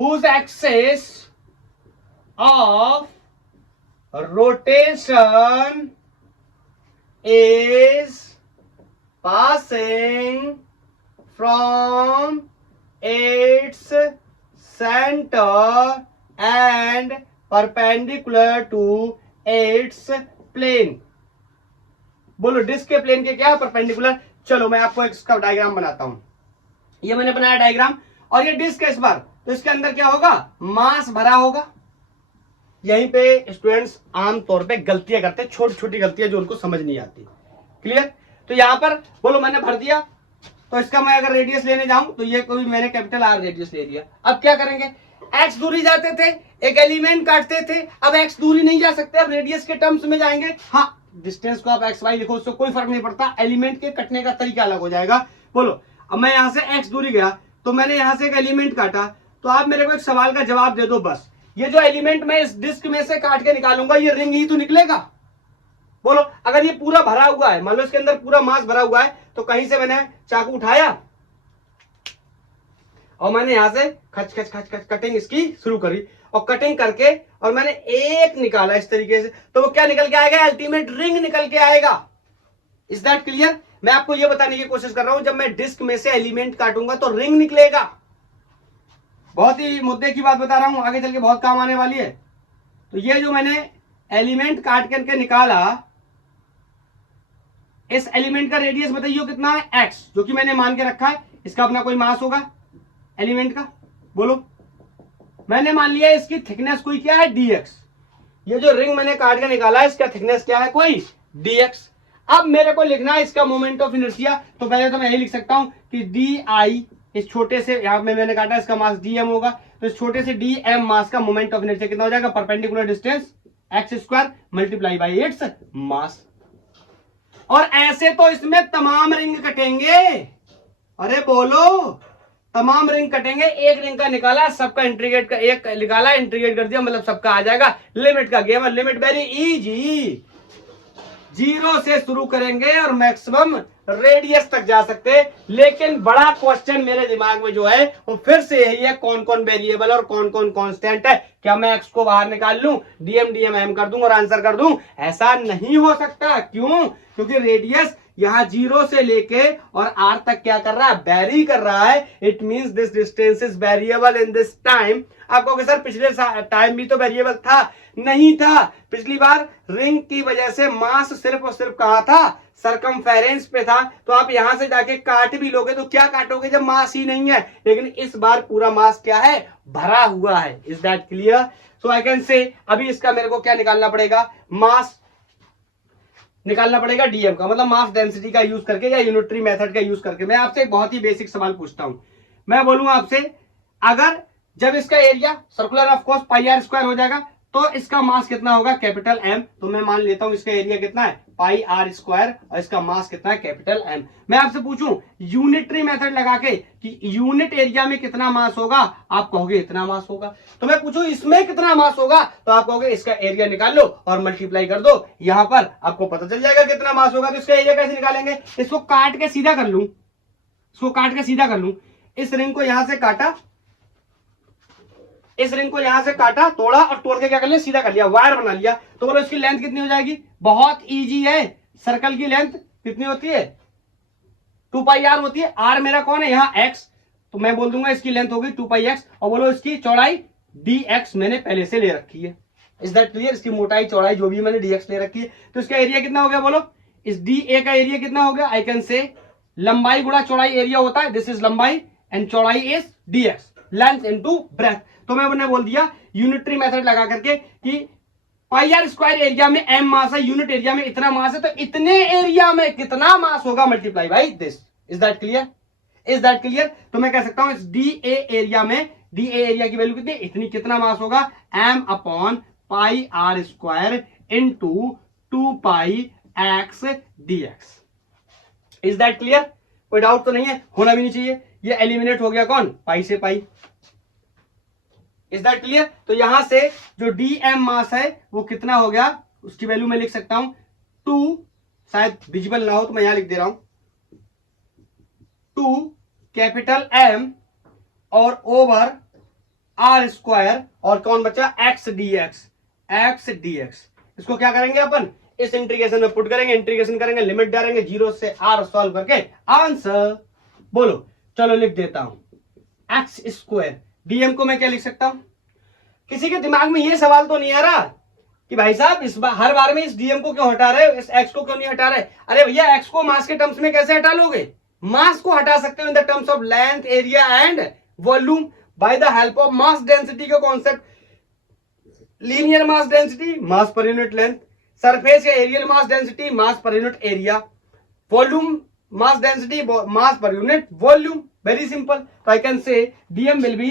whose axis of rotation is passing from its center and perpendicular to its plane। बोलो डिस्क के प्लेन के क्या, परपेंडिकुलर। चलो मैं आपको इसका डायग्राम बनाता हूं। ये मैंने बनाया डायग्राम, और ये डिस्क है इस बार, तो इसके अंदर क्या होगा, मास भरा होगा। यहीं पे स्टूडेंट्स आमतौर पे गलतियां करते हैं, छोटी छोटी गलतियां जो उनको समझ नहीं आती। क्लियर? तो यहां पर बोलो मैंने भर दिया, तो इसका मैं अगर रेडियस लेने जाऊं तो ये कोई मैंने कैपिटल R रेडियस ले लिया। अब क्या करेंगे, x दूरी जाते थे, एक एलिमेंट काटते थे, अब x दूरी नहीं जा सकते, अब रेडियस के टर्म्स में जाएंगे। हाँ डिस्टेंस को आप एक्स वाई लिखो, उससे कोई फर्क नहीं पड़ता, एलिमेंट के कटने का तरीका अलग हो जाएगा। बोलो, अब मैं यहां से एक्स दूरी गया तो मैंने यहां से एक एलिमेंट काटा, तो आप मेरे को एक सवाल का जवाब दे दो बस, ये जो एलिमेंट मैं इस डिस्क में से काट के निकालूंगा ये रिंग ही तो निकलेगा। बोलो, अगर ये पूरा भरा हुआ है, मान लो इसके अंदर पूरा मास भरा हुआ है, तो कहीं से मैंने चाकू उठाया और मैंने यहां से खच खच खच खच कटिंग इसकी शुरू करी, और कटिंग करके और मैंने एक निकाला इस तरीके से, तो वो क्या निकल के आएगा? अल्टीमेट रिंग निकल के आएगा। Is that clear? मैं आपको ये बताने की कोशिश कर रहा हूं, जब मैं डिस्क में से एलिमेंट काटूंगा तो रिंग निकलेगा। बहुत ही मुद्दे की बात बता रहा हूं, आगे चल के बहुत काम आने वाली है। तो ये जो मैंने एलिमेंट काट करके निकाला, इस एलिमेंट का रेडियस बताइए कितना है? एक्स, जो कि मैंने मान के रखा है। इसका अपना कोई मास होगा एलिमेंट का? बोलो, मैंने मान लिया इसकी थिकनेस कोई क्या है? dx। ये जो रिंग मैंने काट के निकाला है इसका थिकनेस क्या है? कोई dx। अब मेरे को लिखना है इसका मोमेंट ऑफ इनर्शिया, तो पहले तो मैं यही लिख सकता हूं कि di, इस छोटे से, यहां पे मैंने काटा, इसका मास dm होगा, तो इस छोटे से dm मास का मोमेंट ऑफ इनर्शिया कितना हो जाएगा? Perpendicular distance x² multiply by its mass. और ऐसे तो इसमें तमाम रिंग कटेंगे। अरे बोलो, तमाम रिंग कटेंगे। एक रिंग का निकाला, सबका इंटीग्रेट का, एक निकाला इंटीग्रेट कर दिया, मतलब सबका आ जाएगा। लिमिट का गेम है, लिमिट वेरी इजी। 0 से शुरू करेंगे और मैक्सिमम रेडियस तक जा सकते हैं। लेकिन बड़ा क्वेश्चन मेरे दिमाग में जो है वो फिर से यही है, कौन कौन वेरिएबल और कौन कौन कांस्टेंट है। क्या मैं एक्स को बाहर निकाल लूं, डीएम डीएम एम कर दूं और आंसर कर दूं? ऐसा नहीं हो सकता। क्यों? क्योंकि रेडियस यहां 0 से लेके और r तक क्या कर रहा है? वेरी कर रहा है। It means this distance is variable in this time. आपको कि सर पिछले टाइम भी तो वेरिएबल था। नहीं था, पिछली बार रिंग की वजह से मास सिर्फ और सिर्फ कहां था? सरकमफेरेंस पे था। तो आप यहां से जाके काट भी लोगे तो क्या काटोगे जब मास ही नहीं है? लेकिन इस बार पूरा मास क्या है? भरा हुआ है। Is that clear? So I can say, अभी इसका मेरे को क्या निकालना पड़ेगा? मास निकालना पड़ेगा डीएम का, मतलब मास डेंसिटी का यूज करके या यूनिटरी मेथड का यूज करके। मैं आपसे एक बहुत ही बेसिक सवाल पूछता हूं। मैं बोलूंगा आपसे, अगर जब इसका area circular of course pi R square हो जाएगा तो इसका मास कितना होगा? Capital M. तो मैं मान लेता हूं इसका एरिया कितना है? पाई आर स्क्वायर, और इसका मास कितना है? Capital M. मैं आपसे पूछूं यूनिटरी मेथड लगा के कि यूनिट एरिया में कितना मास होगा? आप कहोगे इतना मास होगा। तो मैं पूछूं इसमें कितना मास होगा? तो आप कहोगे इसका एरिया निकाल लो और मल्टीप्लाई कर दो, यहां पर आपको पता चल जाएगा कितना मास होगा। तो इसका एरिया कैसे निकालेंगे? इसको काट के सीधा कर लूं, इसको काट के सीधा कर लूं। इस रिंग को यहां से काटा, इस रिंग को यहां से काटा, तोड़ा और तोड़ के क्या कर लिया? सीधा कर लिया, वायर बना लिया। तो बोलो इसकी लेंथ कितनी हो जाएगी? बहुत इजी है। सर्कल की लेंथ कितनी होती है? 2 पाई आर होती है। आर मेरा कौन है? यहाँ एक्स, तो मैं बोल दूंगा इसकी लेंथ होगी 2 पाई एक्स। और बोलो इसकी चौड़ाई dx मैंने पहले से ले रखी है। Is that clear? इसकी मोटाई चौड़ाई जो भी मैंने dx ले रखी है। तो इसका एरिया कितना हो गया? बोलो इस da का एरिया कितना हो गया? आई कैन से लंबाई गुणा चौड़ाई एरिया होता है। दिस इज लंबाई एंड चौड़ाई is dx, length into breadth. तो मैंने बोल दिया यूनिटरी मेथड लगा करके कि पाई आर स्क्वायर एरिया में m मास है, यूनिट एरिया में इतना मास है, तो इतने एरिया में कितना मास होगा? Multiply by this. Is that clear? Is that clear? तो मैं कह सकता हूं इस DA एरिया में, DA एरिया की वैल्यू कितनी? इतनी। कितना मास होगा? m upon pi R square into 2 pi X dx। Is that clear? कोई डाउट तो नहीं है, होना भी नहीं चाहिए। ये एलिमिनेट हो गया कौन? पाई से पाई। Is that clear? तो यहां से जो dm मास है वो कितना हो गया? उसकी वैल्यू मैं लिख सकता हूं 2, शायद विजिबल ना हो तो मैं यहां लिख दे रहा हूं 2 कैपिटल M और ओवर आर स्क्वायर, और कौन बचा? x dx। इसको क्या करेंगे अपन? इस इंटीग्रेशन में पुट करेंगे, इंटीग्रेशन करेंगे, लिमिट डालेंगे, 0 से r सॉल्व करके आंसर। बोलो, चलो लिख देता हूं x स्क्वायर। डीएम को मैं क्या लिख सकता हूं? किसी के दिमाग में ये सवाल तो नहीं आ रहा कि भाई साहब इस बार हर बार में इस डीएम को क्यों हटा रहे हो, इस एक्स को क्यों नहीं हटा रहे? अरे भैया, एक्स को मास के टर्म्स में कैसे हटा लोगे? मास को हटा सकते हो in the terms of length, area and volume by the help of mass density का concept. Linear mass density, mass per unit length. Surface या areal mass density, mass per unit area. Volume mass density, mass per unit volume. Very simple. So I can say dm will be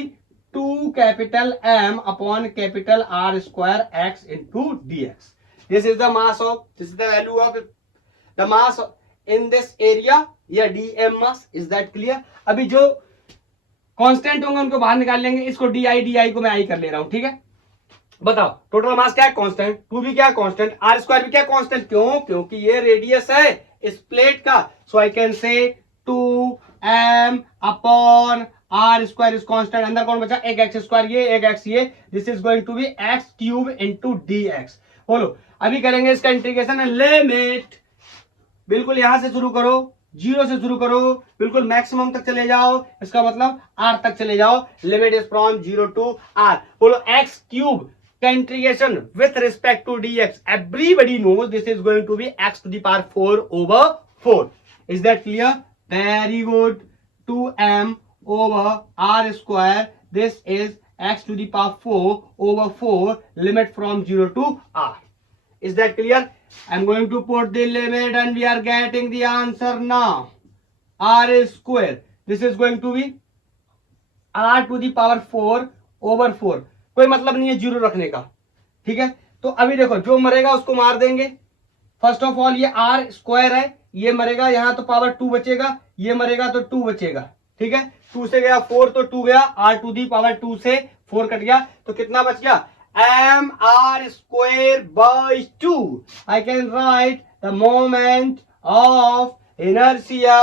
2 capital M upon capital R square x into dx. This is the mass of, this is the value of the mass in this area या dm mass, is that clear. अभी जो कांस्टेंट होंगे उनको बाहर निकाल लेंगे, इसको di को मैं आई कर ले रहा हूं, ठीक है। बताओ टोटल मास क्या है, कांस्टेंट, 2 भी क्या है कांस्टेंट, r स्क्वायर भी क्या कांस्टेंट, क्यों, क्योंकि ये रेडियस है इस प्लेट का। सो I can say 2m upon r square is constant. अंदर कौन बचा, एक x स्क्वायर ये, एक x ये, this is going to be x cube into dx। बोलो अभी करेंगे इसका इंटीग्रेशन, लिमिट बिल्कुल यहां से शुरू करो, 0 से शुरू करो, बिल्कुल मैक्सिमम तक चले जाओ, इसका मतलब r तक चले जाओ, limit is from 0 to r। बोलो x क्यूब का integration with respect to dx, everybody knows this is going to be x to the power 4 over 4। Is that clear, very good. 2m over r square, this is x to the power 4 over 4, limit from 0 to r. Is that clear? I'm going to put the limit and we are getting the answer now. R square, this is going to be r to the power 4 over 4। कोई मतलब नहीं है जीरो रखने का, ठीक है। तो अभी देखो जो मरेगा उसको मार देंगे। फर्स्ट ऑफ ऑल ये r स्क्वायर है, ये मरेगा, यहां तो पावर 2 बचेगा, ये मरेगा तो 2 बचेगा, ठीक है। 2 से गया 4 तो 2 गया, r टू दी पावर 2 से 4 कट गया, तो कितना बच गया, m r square by 2। I can write the moment of inertia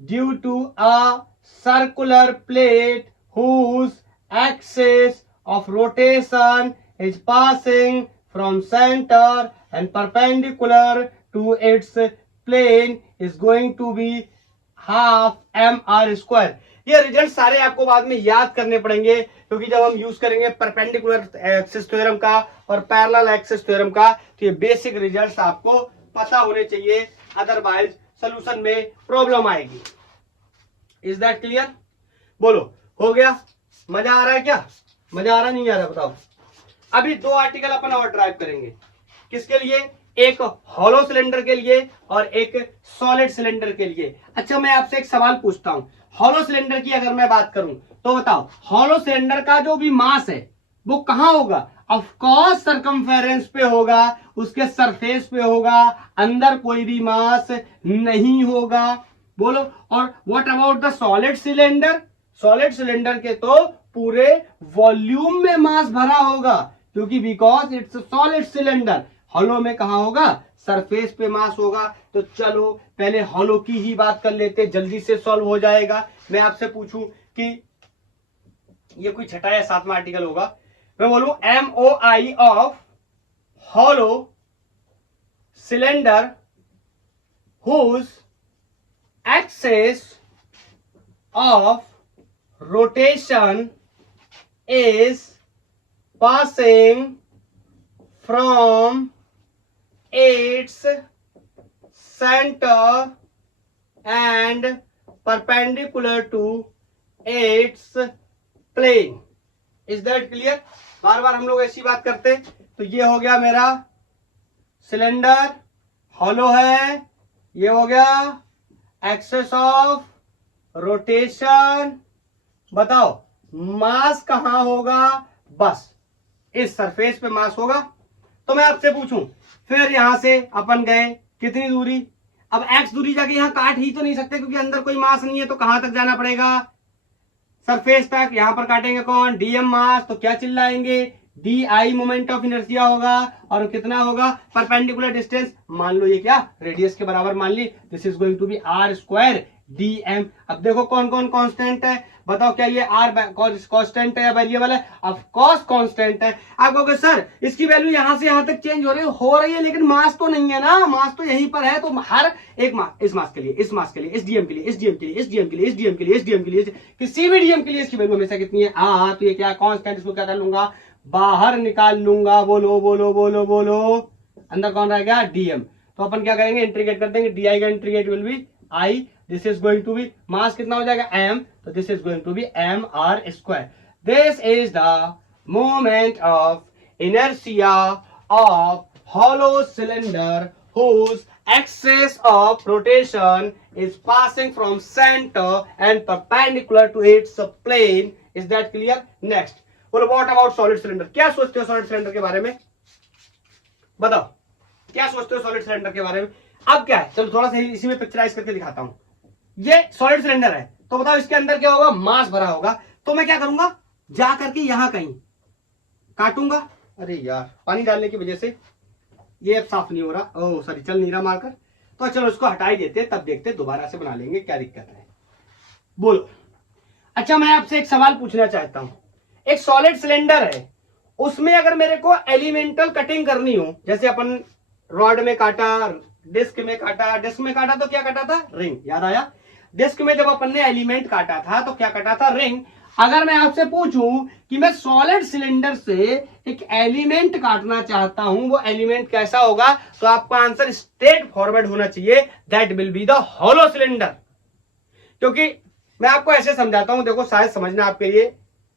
due to a circular plate whose axis of rotation is passing from center and perpendicular to its plane is going to be half mr square. ये रिजल्ट सारे आपको बाद में याद करने पड़ेंगे, क्योंकि जब हम यूज करेंगे परपेंडिकुलर एक्सिस थ्योरम का और पैरेलल एक्सिस थ्योरम का, तो ये बेसिक रिजल्ट्स आपको पता होने चाहिए, अदरवाइज सॉल्यूशन में प्रॉब्लम आएगी। Is that clear? बोलो हो गया, मजा आ रहा है क्या, मजा आ रहा नहीं आ रहा बताओ। अभी 2 आर्टिकल अपन और ड्राइव करेंगे, किसके लिए, एक हॉलो सिलेंडर के लिए और एक सॉलिड सिलेंडर के लिए। अच्छा मैं आपसे एक सवाल पूछता हूं, हॉलो सिलेंडर की अगर मैं बात करूं तो बताओ, हॉलो सिलेंडर का जो भी मास है वो कहां होगा, ऑफ कोर्स सरकमफेरेंस पे होगा, उसके सरफेस पे होगा, अंदर कोई भी मास नहीं होगा। बोलो, और what about the solid cylinder, solid cylinder के तो पूरे वॉल्यूम में मास भरा होगा, क्योंकि because it's solid cylinder. Hollow में कहां होगा, सरफेस पे मास होगा। तो चलो पहले हॉलो की ही बात कर लेते, जल्दी से सॉल्व हो जाएगा। मैं आपसे पूछूं कि ये कोई छठा या 7वां आर्टिकल होगा, मैं बोलूं MOI of hollow cylinder whose axis of rotation is passing from its center and perpendicular to its plane। Is that clear? बार बार हम लोग ऐसी बात करते। तो ये हो गया मेरा सिलेंडर, हॉलो है, ये हो गया एक्सेस ऑफ रोटेशन। बताओ मास कहां होगा, बस इस सरफेस पे मास होगा। तो मैं आपसे पूछूं, फिर यहां से अपन गए कितनी दूरी, अब x दूरी जाके यहां काट ही तो नहीं सकते, क्योंकि अंदर कोई मास नहीं है, तो कहां तक जाना पड़ेगा, सरफेस तक। यहां पर काटेंगे कौन, dm मास, तो क्या चिल्लाएंगे, di मोमेंट ऑफ इनर्शिया होगा, और कितना होगा, परपेंडिकुलर डिस्टेंस, मान लो ये क्या रेडियस के बराबर मान ली, this is going to be r square dm। अब देखो कौन कौन कांस्टेंट है, बताओ क्या ये r कांस्टेंट है या वेरिएबल है, ऑफ कोर्स कांस्टेंट है। आप कहोगे सर इसकी वैल्यू यहां से यहां तक चेंज हो रही है, लेकिन मास तो नहीं है ना, मास तो यहीं पर है। तो हर एक मास, इस मास के लिए, इस मास के लिए, इस डीएम के लिए, इस डीएम के लिए, इस डीएम के लिए, इस डीएम के लिए, इस डीएम के लिए, किसी भी डीएम के लिए इसकी वैल्यू हमेशा कितनी है, तो ये क्या कांस्टेंट, इसको क्या कर लूंगा, बाहर निकाल लूंगा। बोलो बोलो बोलो बोलो, अंदर कौन रह गया, डीएम। तो अपन क्या करेंगे, इंटीग्रेट कर देंगे, डी आई का integrate will be I, this is going to be mass कितना हो जाएगा m, तो this is going to be mr square. This is the moment of inertia of hollow cylinder whose axis of rotation is passing from center and perpendicular to its plane। Is that clear? Next, बोलो what about solid cylinder, क्या सोचते हो solid cylinder के बारे में, बताओ क्या सोचते हो सॉलिड सिलेंडर के बारे में। अब क्या है, चलो थोड़ा सा इसी में पिक्चराइज करके दिखाता हूं। ये सॉलिड सिलेंडर है, तो बताओ इसके अंदर क्या होगा, मास भरा होगा। तो मैं क्या करूंगा, जा करके यहां कहीं काटूंगा। अरे यार पानी डालने की वजह से ये अब साफ नहीं हो रहा, ओह सॉरी चल नहीं रहा मारकर। तो चलो इसको हटा ही देते, तब देखते दोबारा से बना लेंगे, क्या दिक्कत है। बोलो। अच्छा मैं आपसे एक सवाल पूछना चाहता हूं। एक सॉलिड सिलेंडर है, उसमें अगर मेरे को एलिमेंटल कटिंग करनी हो, जैसे अपन रॉड में काटा, डिस्क में काटा, डिस्क में काटा तो क्या काटा था, रिंग, याद आया। डिस्क में जब अपन ने एलिमेंट काटा था तो क्या काटा था, रिंग। अगर मैं आपसे पूछूं कि मैं सॉलिड सिलेंडर से एक एलिमेंट काटना चाहता हूं, वो एलिमेंट कैसा होगा, तो आपका आंसर स्ट्रेट फॉरवर्ड होना चाहिए, that will be the hollow cylinder. क्योंकि मैं आपको ऐसे समझाता हूं, देखो शायद समझना आपके लिए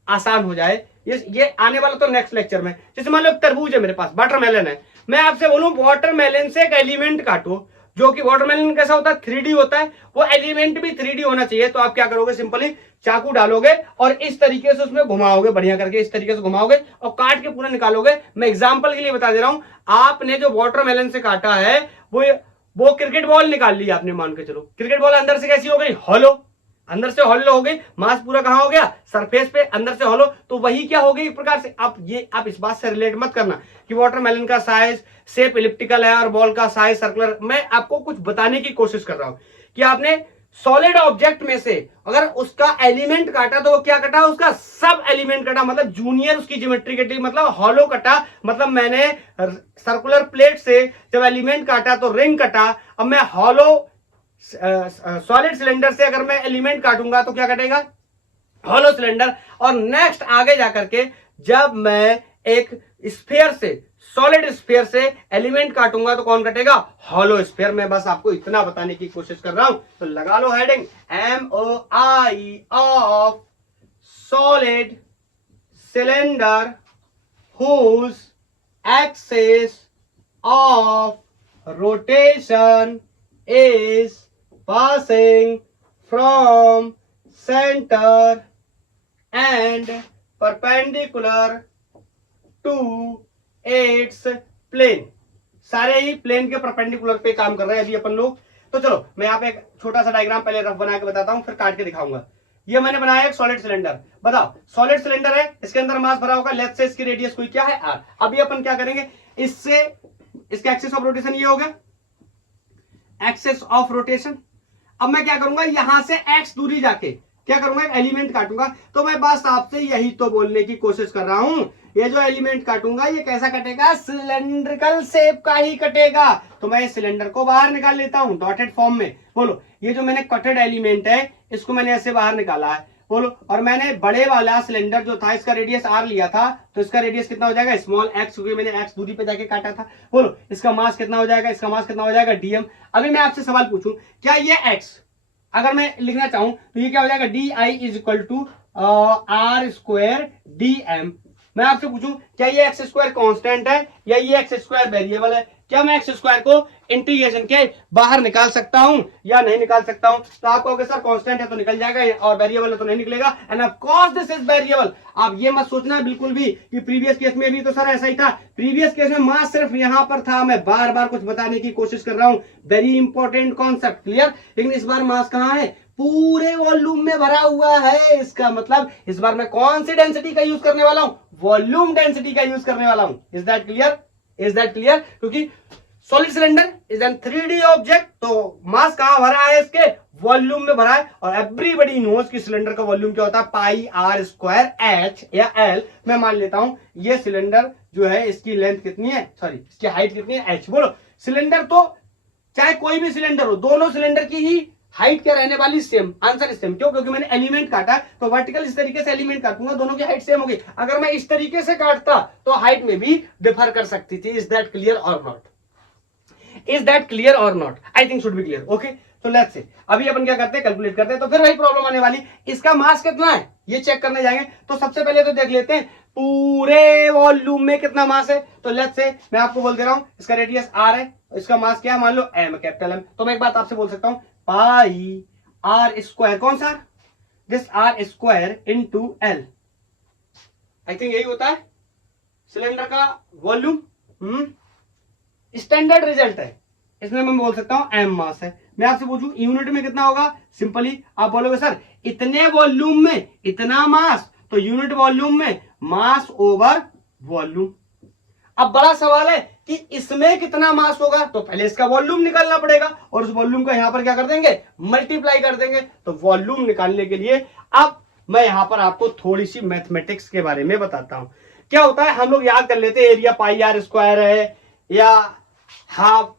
आसान हो जाए। ये आने वाला तो नेक्स्ट लेक्चर में। जैसे मान लो तरबूज है मेरे पास, वाटरमेलन है, मैं आपसे बोलूं वाटरमेलन से एक एलिमेंट काटो, जो कि वाटरमेलन कैसा होता है, 3D होता है, वो एलिमेंट भी 3D होना चाहिए। तो आप क्या करोगे, सिंपली चाकू डालोगे और इस तरीके से उसमें घुमाओगे, बढ़िया करके इस तरीके से घुमाओगे और काट के पूरा निकालोगे। मैं एग्जांपल के लिए बता दे रहा हूं, आपने जो वाटरमेलन से काटा है वो क्रिकेट बॉल निकाल ली आपने, मान के चलो क्रिकेट बॉल अंदर से कैसी हो गई, हॉलो, अंदर से हॉलो हो गई, मास पूरा कहां हो गया, सरफेस पे, अंदर से हॉलो। तो वही क्या हो गई एक प्रकार से। आप इस बात से रिलेट मत करना कि वाटरमेलन का साइज शेप इलिप्टिकल है और बॉल का साइज सर्कुलर। मैं आपको कुछ बताने की कोशिश कर रहा हूं कि आपने सॉलिड ऑब्जेक्ट में से अगर उसका एलिमेंट काटा तो वो क्या कटा, उसका सब एलिमेंट कटा, मतलब जूनियर उसकी ज्योमेट्री कटी, मतलब हॉलो कटा। मतलब मैंने सर्कुलर प्लेट से जब एलिमेंट काटा तो रिंग कटा। अब मैं हॉलो सॉलिड सिलेंडर से अगर मैं एलिमेंट काटूंगा तो क्या कटेगा, हॉलो सिलेंडर। और नेक्स्ट आगे जाकर के जब मैं एक स्फीयर से, सॉलिड स्फीयर से एलिमेंट काटूंगा तो कौन कटेगा, हॉलो स्फीयर। मैं बस आपको इतना बताने की कोशिश कर रहा हूं। तो लगा लो heading MOI of solid cylinder whose axis of rotation is passing from center and perpendicular to its plane। सारे ही प्लेन के परपेंडिकुलर पे काम कर रहे हैं अभी अपन लोग। तो चलो मैं यहाँ पे एक छोटा सा डायग्राम पहले रफ बना के बताता हूं, फिर काट के दिखाऊंगा। ये मैंने बनाया एक सॉलिड सिलेंडर। बताओ सॉलिड सिलेंडर है, इसके अंदर मास भरा होगा, लेट्स से इसकी रेडियस कोई क्या है, r। अभी अपन क्या करेंगे, इससे इसका एक्सिस ऑफ रोटेशन ये हो गया, एक्सेस ऑफ रोटेशन। अब मैं क्या करूंगा, यहां से x दूरी जाके क्या करूंगा, एलिमेंट काटूंगा। तो मैं बस आपसे यही तो बोलने की कोशिश कर रहा हूं, ये जो एलिमेंट काटूंगा ये कैसा कटेगा, सिलेंड्रिकल शेप का ही कटेगा। तो मैं इस सिलेंडर को बाहर निकाल लेता हूं डॉटेड फॉर्म में। बोलो ये जो मैंने कटेड एलिमेंट है इसको मैंने ऐसे बाहर निकाला है, बोलो। और मैंने बड़े वाला सिलेंडर जो था इसका रेडियस r लिया था, तो इसका रेडियस कितना हो जाएगा, स्मॉल x, क्योंकि मैंने x दूरी पे जाके काटा था। बोलो इसका मास कितना हो जाएगा, इसका मास कितना हो जाएगा, dm। अभी मैं आपसे सवाल पूछूं, क्या ये x अगर मैं लिखना चाहूं तो ये क्या हो जाएगा, di is equal to r square dm। मैं आपसे पूछूं क्या ये एक्स स्क्वायर कांस्टेंट है या ये एक्स स्क्वायर वेरिएबल है, क्या मैं एक्स स्क्वायर को इंटीग्रेशन के बाहर निकाल सकता हूं या नहीं निकाल सकता हूं। तो आप कहोगे सर कांस्टेंट है तो निकल जाएगा और वेरिएबल है तो नहीं निकलेगा, end of course this is variable. आप ये मत सोचना बिल्कुल भी कि प्रीवियस केस में भी तो सर ऐसा ही था। प्रीवियस केस में मास सिर्फ यहां पर था, मैं बार बार कुछ बताने की कोशिश कर रहा हूं, वेरी इंपॉर्टेंट कॉन्सेप्ट, क्लियर। लेकिन इस बार मास कहां है, पूरे वॉल्यूम में भरा हुआ है। इसका मतलब इस बार मैं कौन सी डेंसिटी का यूज करने वाला हूं, वॉल्यूम डेंसिटी का यूज करने वाला हूं। Is that clear, is that clear. क्योंकि solid cylinder is an 3D object, तो मास कहां भरा है, इसके वॉल्यूम में भरा है। और एवरीबॉडी नोज कि सिलेंडर का वॉल्यूम क्या होता है, पाई r स्क्वायर h या l। मैं मान लेता हूं ये सिलेंडर जो है इसकी लेंथ कितनी है, सॉरी इसकी हाइट कितनी है, h। बोलो सिलेंडर तो चाहे कोई भी सिलेंडर हो, दोनों सिलेंडर की ही हाइट क्या रहने वाली, सेम। आंसर सेम, क्यों, क्योंकि मैंने एलिमेंट काटा तो वर्टिकल इस तरीके से एलिमेंट काटूंगा, दोनों की हाइट सेम होगी। अगर मैं इस तरीके से काटता तो हाइट में भी डिफर कर सकती थी। इज दैट क्लियर और नॉट, इज दैट क्लियर और not, I think should be clear. Okay तो लेट्स से अभी अपन क्या करते हैं, कैलकुलेट करते हैं। तो फिर वही प्रॉब्लम आने वाली, इसका मास कितना है ये चेक करने जाएंगे। तो सबसे पहले तो देख लेते हैं पूरे वॉल्यूम में कितना मास है। तो लेट्स से मैं आपको बोल दे रहा हूं इसका रेडियस r है, इसका मास क्या है, मान लो m, कैपिटल M। तो मैं एक बात आपसे बोल सकता हूं, पाई r स्क्वायर, कौन सा, this r square into l। I think यही होता है सिलेंडर का वॉल्यूम। स्टैंडर्ड रिजल्ट है, इसमें मैं बोल सकता हूं एम मास है। मैं आपसे पूछूं यूनिट में कितना होगा, सिंपली आप बोलोगे सर इतने वॉल्यूम में इतना मास, तो यूनिट वॉल्यूम में मास ओवर वॉल्यूम। अब बड़ा सवाल है कि इसमें कितना मास होगा, तो पहले इसका वॉल्यूम निकालना पड़ेगा और उस वॉल्यूम का यहां पर क्या कर देंगे, मल्टीप्लाई कर देंगे। तो वॉल्यूम निकालने के लिए अब मैं यहां पर आपको थोड़ी सी मैथमेटिक्स के बारे में बताता हूं। क्या होता है, हम लोग याद कर लेते हैं एरिया पाई आर स्क्वायर है, या हाफ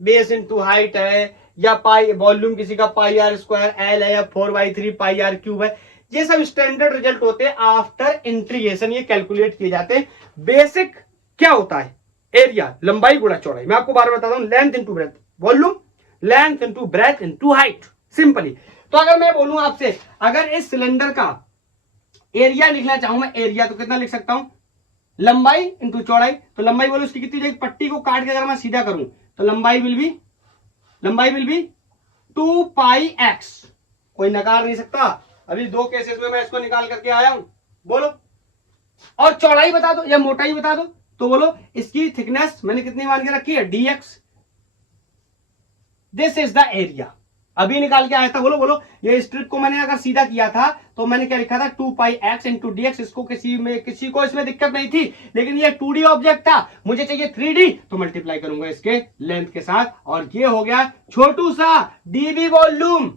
बेस इंटू हाइट है, या पाई वॉल्यूम किसी का पाई आर स्क्वायर एल है, या 4/3 पाई आर क्यूब है। ये सब स्टैंडर्ड रिजल्ट होते हैं आफ्टर इंटीग्रेशन, ये कैलकुलेट किए जाते हैं। बेसिक क्या होता है, एरिया लंबाई गुणा चौड़ाई। मैं आपको बार बार बताता हूं, length into breadth volume, length into breadth into height, simply. तो अगर मैं बोलूं आपसे, अगर इस सिलेंडर का एरिया लिखना चाहूं मैं, एरिया तो कितना लिख सकता हूं, लंबाई इंटू चौड़ाई। तो लंबाई बोलो उसकी कितनी जाएगी, पट्टी को काट के अगर मैं सीधा करूं तो लंबाई विल बी 2 पाई एक्स। कोई नकार नहीं सकता, अभी 2 केसेस में मैं इसको निकाल करके आया हूं। बोलो, और चौड़ाई बता दो या मोटाई बता दो, तो बोलो इसकी थिकनेस मैंने कितनी मान के रखी है, dx। This is the area, अभी निकाल के आया था। बोलो बोलो, ये स्ट्रिप को मैंने अगर सीधा किया था तो मैंने क्या लिखा था, 2 पाई एक्स इंटू dx। इसको किसी को इसमें दिक्कत नहीं थी, लेकिन ये 2D ऑब्जेक्ट था, मुझे चाहिए 3D, तो मल्टीप्लाई करूंगा इसके लेंथ के साथ, और ये हो गया छोटू सा dB volume.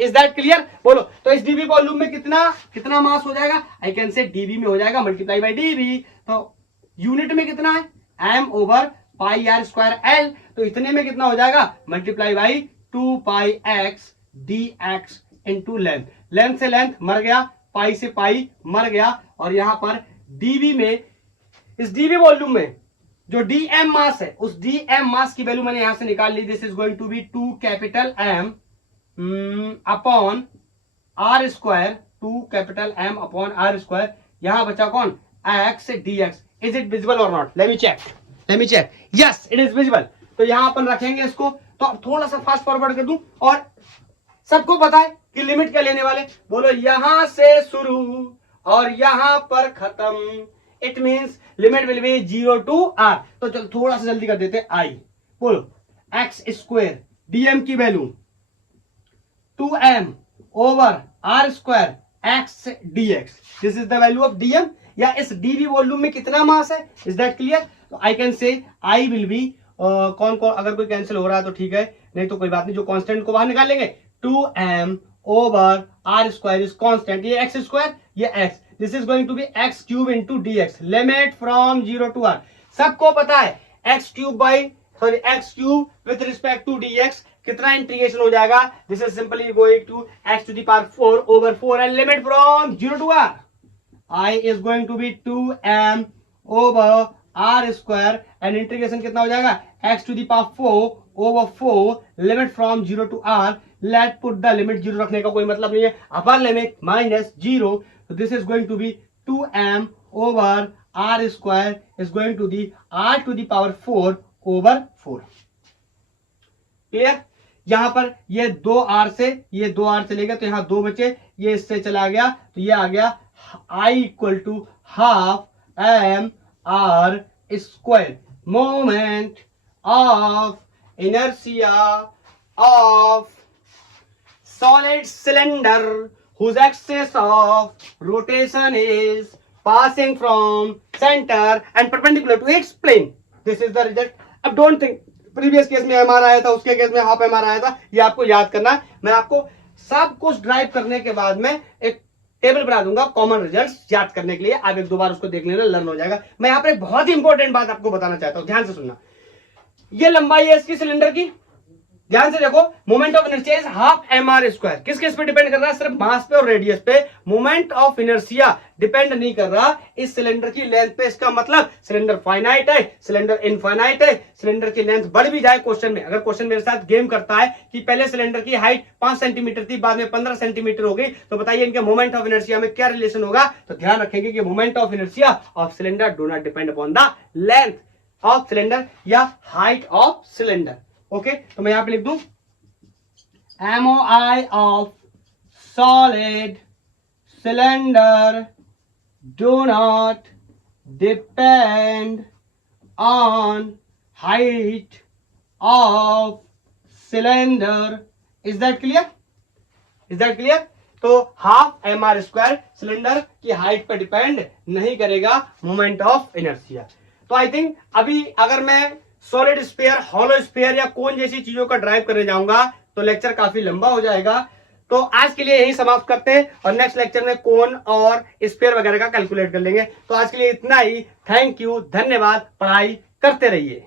Is that clear? बोलो, तो इस dB वॉल्यूम में कितना मास हो जाएगा, आई कैन से dB में हो जाएगा मल्टीप्लाई बाई dB। तो यूनिट में कितना है, m over pi R square L, तो इतने में कितना हो जाएगा, multiply by 2 pi X D X into length. Length से लेंथ मर गया, पाई से पाई मर गया, और यहां पर dB में, इस dB वॉल्यूम में जो dm मास है, उस dm मास की वैल्यू मैंने यहां से निकाल ली। This is going to be 2 capital M upon R square, 2 capital M upon R square. यहां बचा कौन, x dx। Is it visible और not, let me check, yes it is visible. तो यहां अपन रखेंगे इसको, तो थोड़ा सा फास्ट फॉरवर्ड कर दूं, और सबको पता है कि लिमिट क्या लेने वाले। बोलो, यहां से शुरू और यहां पर खत्म, it means limit will be 0 to r। तो चलो थोड़ा सा जल्दी कर देते हैं, आई बोलो एक्स स्क्वायर dm की value 2m over R square X dx। This is the value of dm, या इस dv वॉल्यूम में कितना मास है, इज दैट क्लियर? तो I can say I will B, कौन कौन, अगर कोई कैंसिल हो रहा है तो ठीक है, नहीं तो कोई बात नहीं, जो कांस्टेंट को बाहर निकाल लेंगे, 2m over R square is constant, ये एक्स स्क्वायर, ये X, this is going to be X cube into dx, limit from 0 to r। सबको पता है X cube with respect to dx कितना इंटीग्रेशन हो जाएगा, this is simply going to x to the power 4 over 4, and limit from 0 to r, I is going to be 2m over r square, and integration कितना हो जाएगा, x to the power 4 over 4, limit from 0 to r। Late put the limit, 0 रखने का कोई मतलब नहीं है, अपर लिमिट माइनस 0, तो this is going to be 2m over r square is going to the r to the power 4 over 4। Clear? यहां पर ये 2r से ये 2r चले गया, तो यहां 2 बचे, ये इससे चला गया, तो ये आ गया I equal to half M R square, moment of inertia of solid cylinder whose axis of rotation is passing from center and perpendicular to its plane. This is the result. अब don't think प्रीवियस केस में एम आर आया था, उसके केस में हाफ एम आर आया था, ये आपको याद करना है। मैं आपको सब कुछ ड्राइव करने के बाद में एक टेबल बना दूंगा कॉमन रिजल्ट्स याद करने के लिए, आप एक दो बार उसको देख लेना, लर्न हो जाएगा। मैं यहाँ पर एक बहुत ही इंपॉर्टेंट बात आपको बताना चाहता हूं, ध्यान से सुनना। ये लंबाई है इसकी सिलेंडर की, ध्यान से देखो, moment of inertia is half M R square. किस किस पे डिपेंड कर रहा है, सिर्फ मास पे और रेडियस पे। मोमेंट ऑफ इनर्शिया डिपेंड नहीं कर रहा इस सिलेंडर की लेंथ पे। इसका मतलब सिलेंडर फाइनाइट है, सिलेंडर इनफाइनाइट है, सिलेंडर की लेंथ बढ़ भी जाए क्वेश्चन में, अगर क्वेश्चन मेरे साथ गेम करता है कि पहले सिलेंडर की हाइट 5 सेंटीमीटर थी, बाद में 15 सेंटीमीटर हो गई, तो बताइए इनके मोमेंट ऑफ इनर्शिया में क्या रिलेशन होगा। तो ध्यान रखेंगे कि moment of inertia of cylinder do not depend upon the length of cylinder या हाइट ऑफ सिलेंडर। ओके, तो मैं यहां पे लिख दूं MOI of solid cylinder do not depend on height of cylinder. Is that clear? Is that clear? तो half M R square cylinder की हाइट पर डिपेंड नहीं करेगा मोमेंट ऑफ इनर्शिया। तो आई थिंक अभी अगर मैं सॉलिड स्फीयर, हॉलो स्फीयर या कोन जैसी चीजों का ड्राइव करने जाऊंगा तो लेक्चर काफी लंबा हो जाएगा। तो आज के लिए यही समाप्त करते हैं और नेक्स्ट लेक्चर में कोन और स्फीयर वगैरह का कैलकुलेट कर लेंगे। तो आज के लिए इतना ही। थैंक यू, धन्यवाद। पढ़ाई करते रहिए।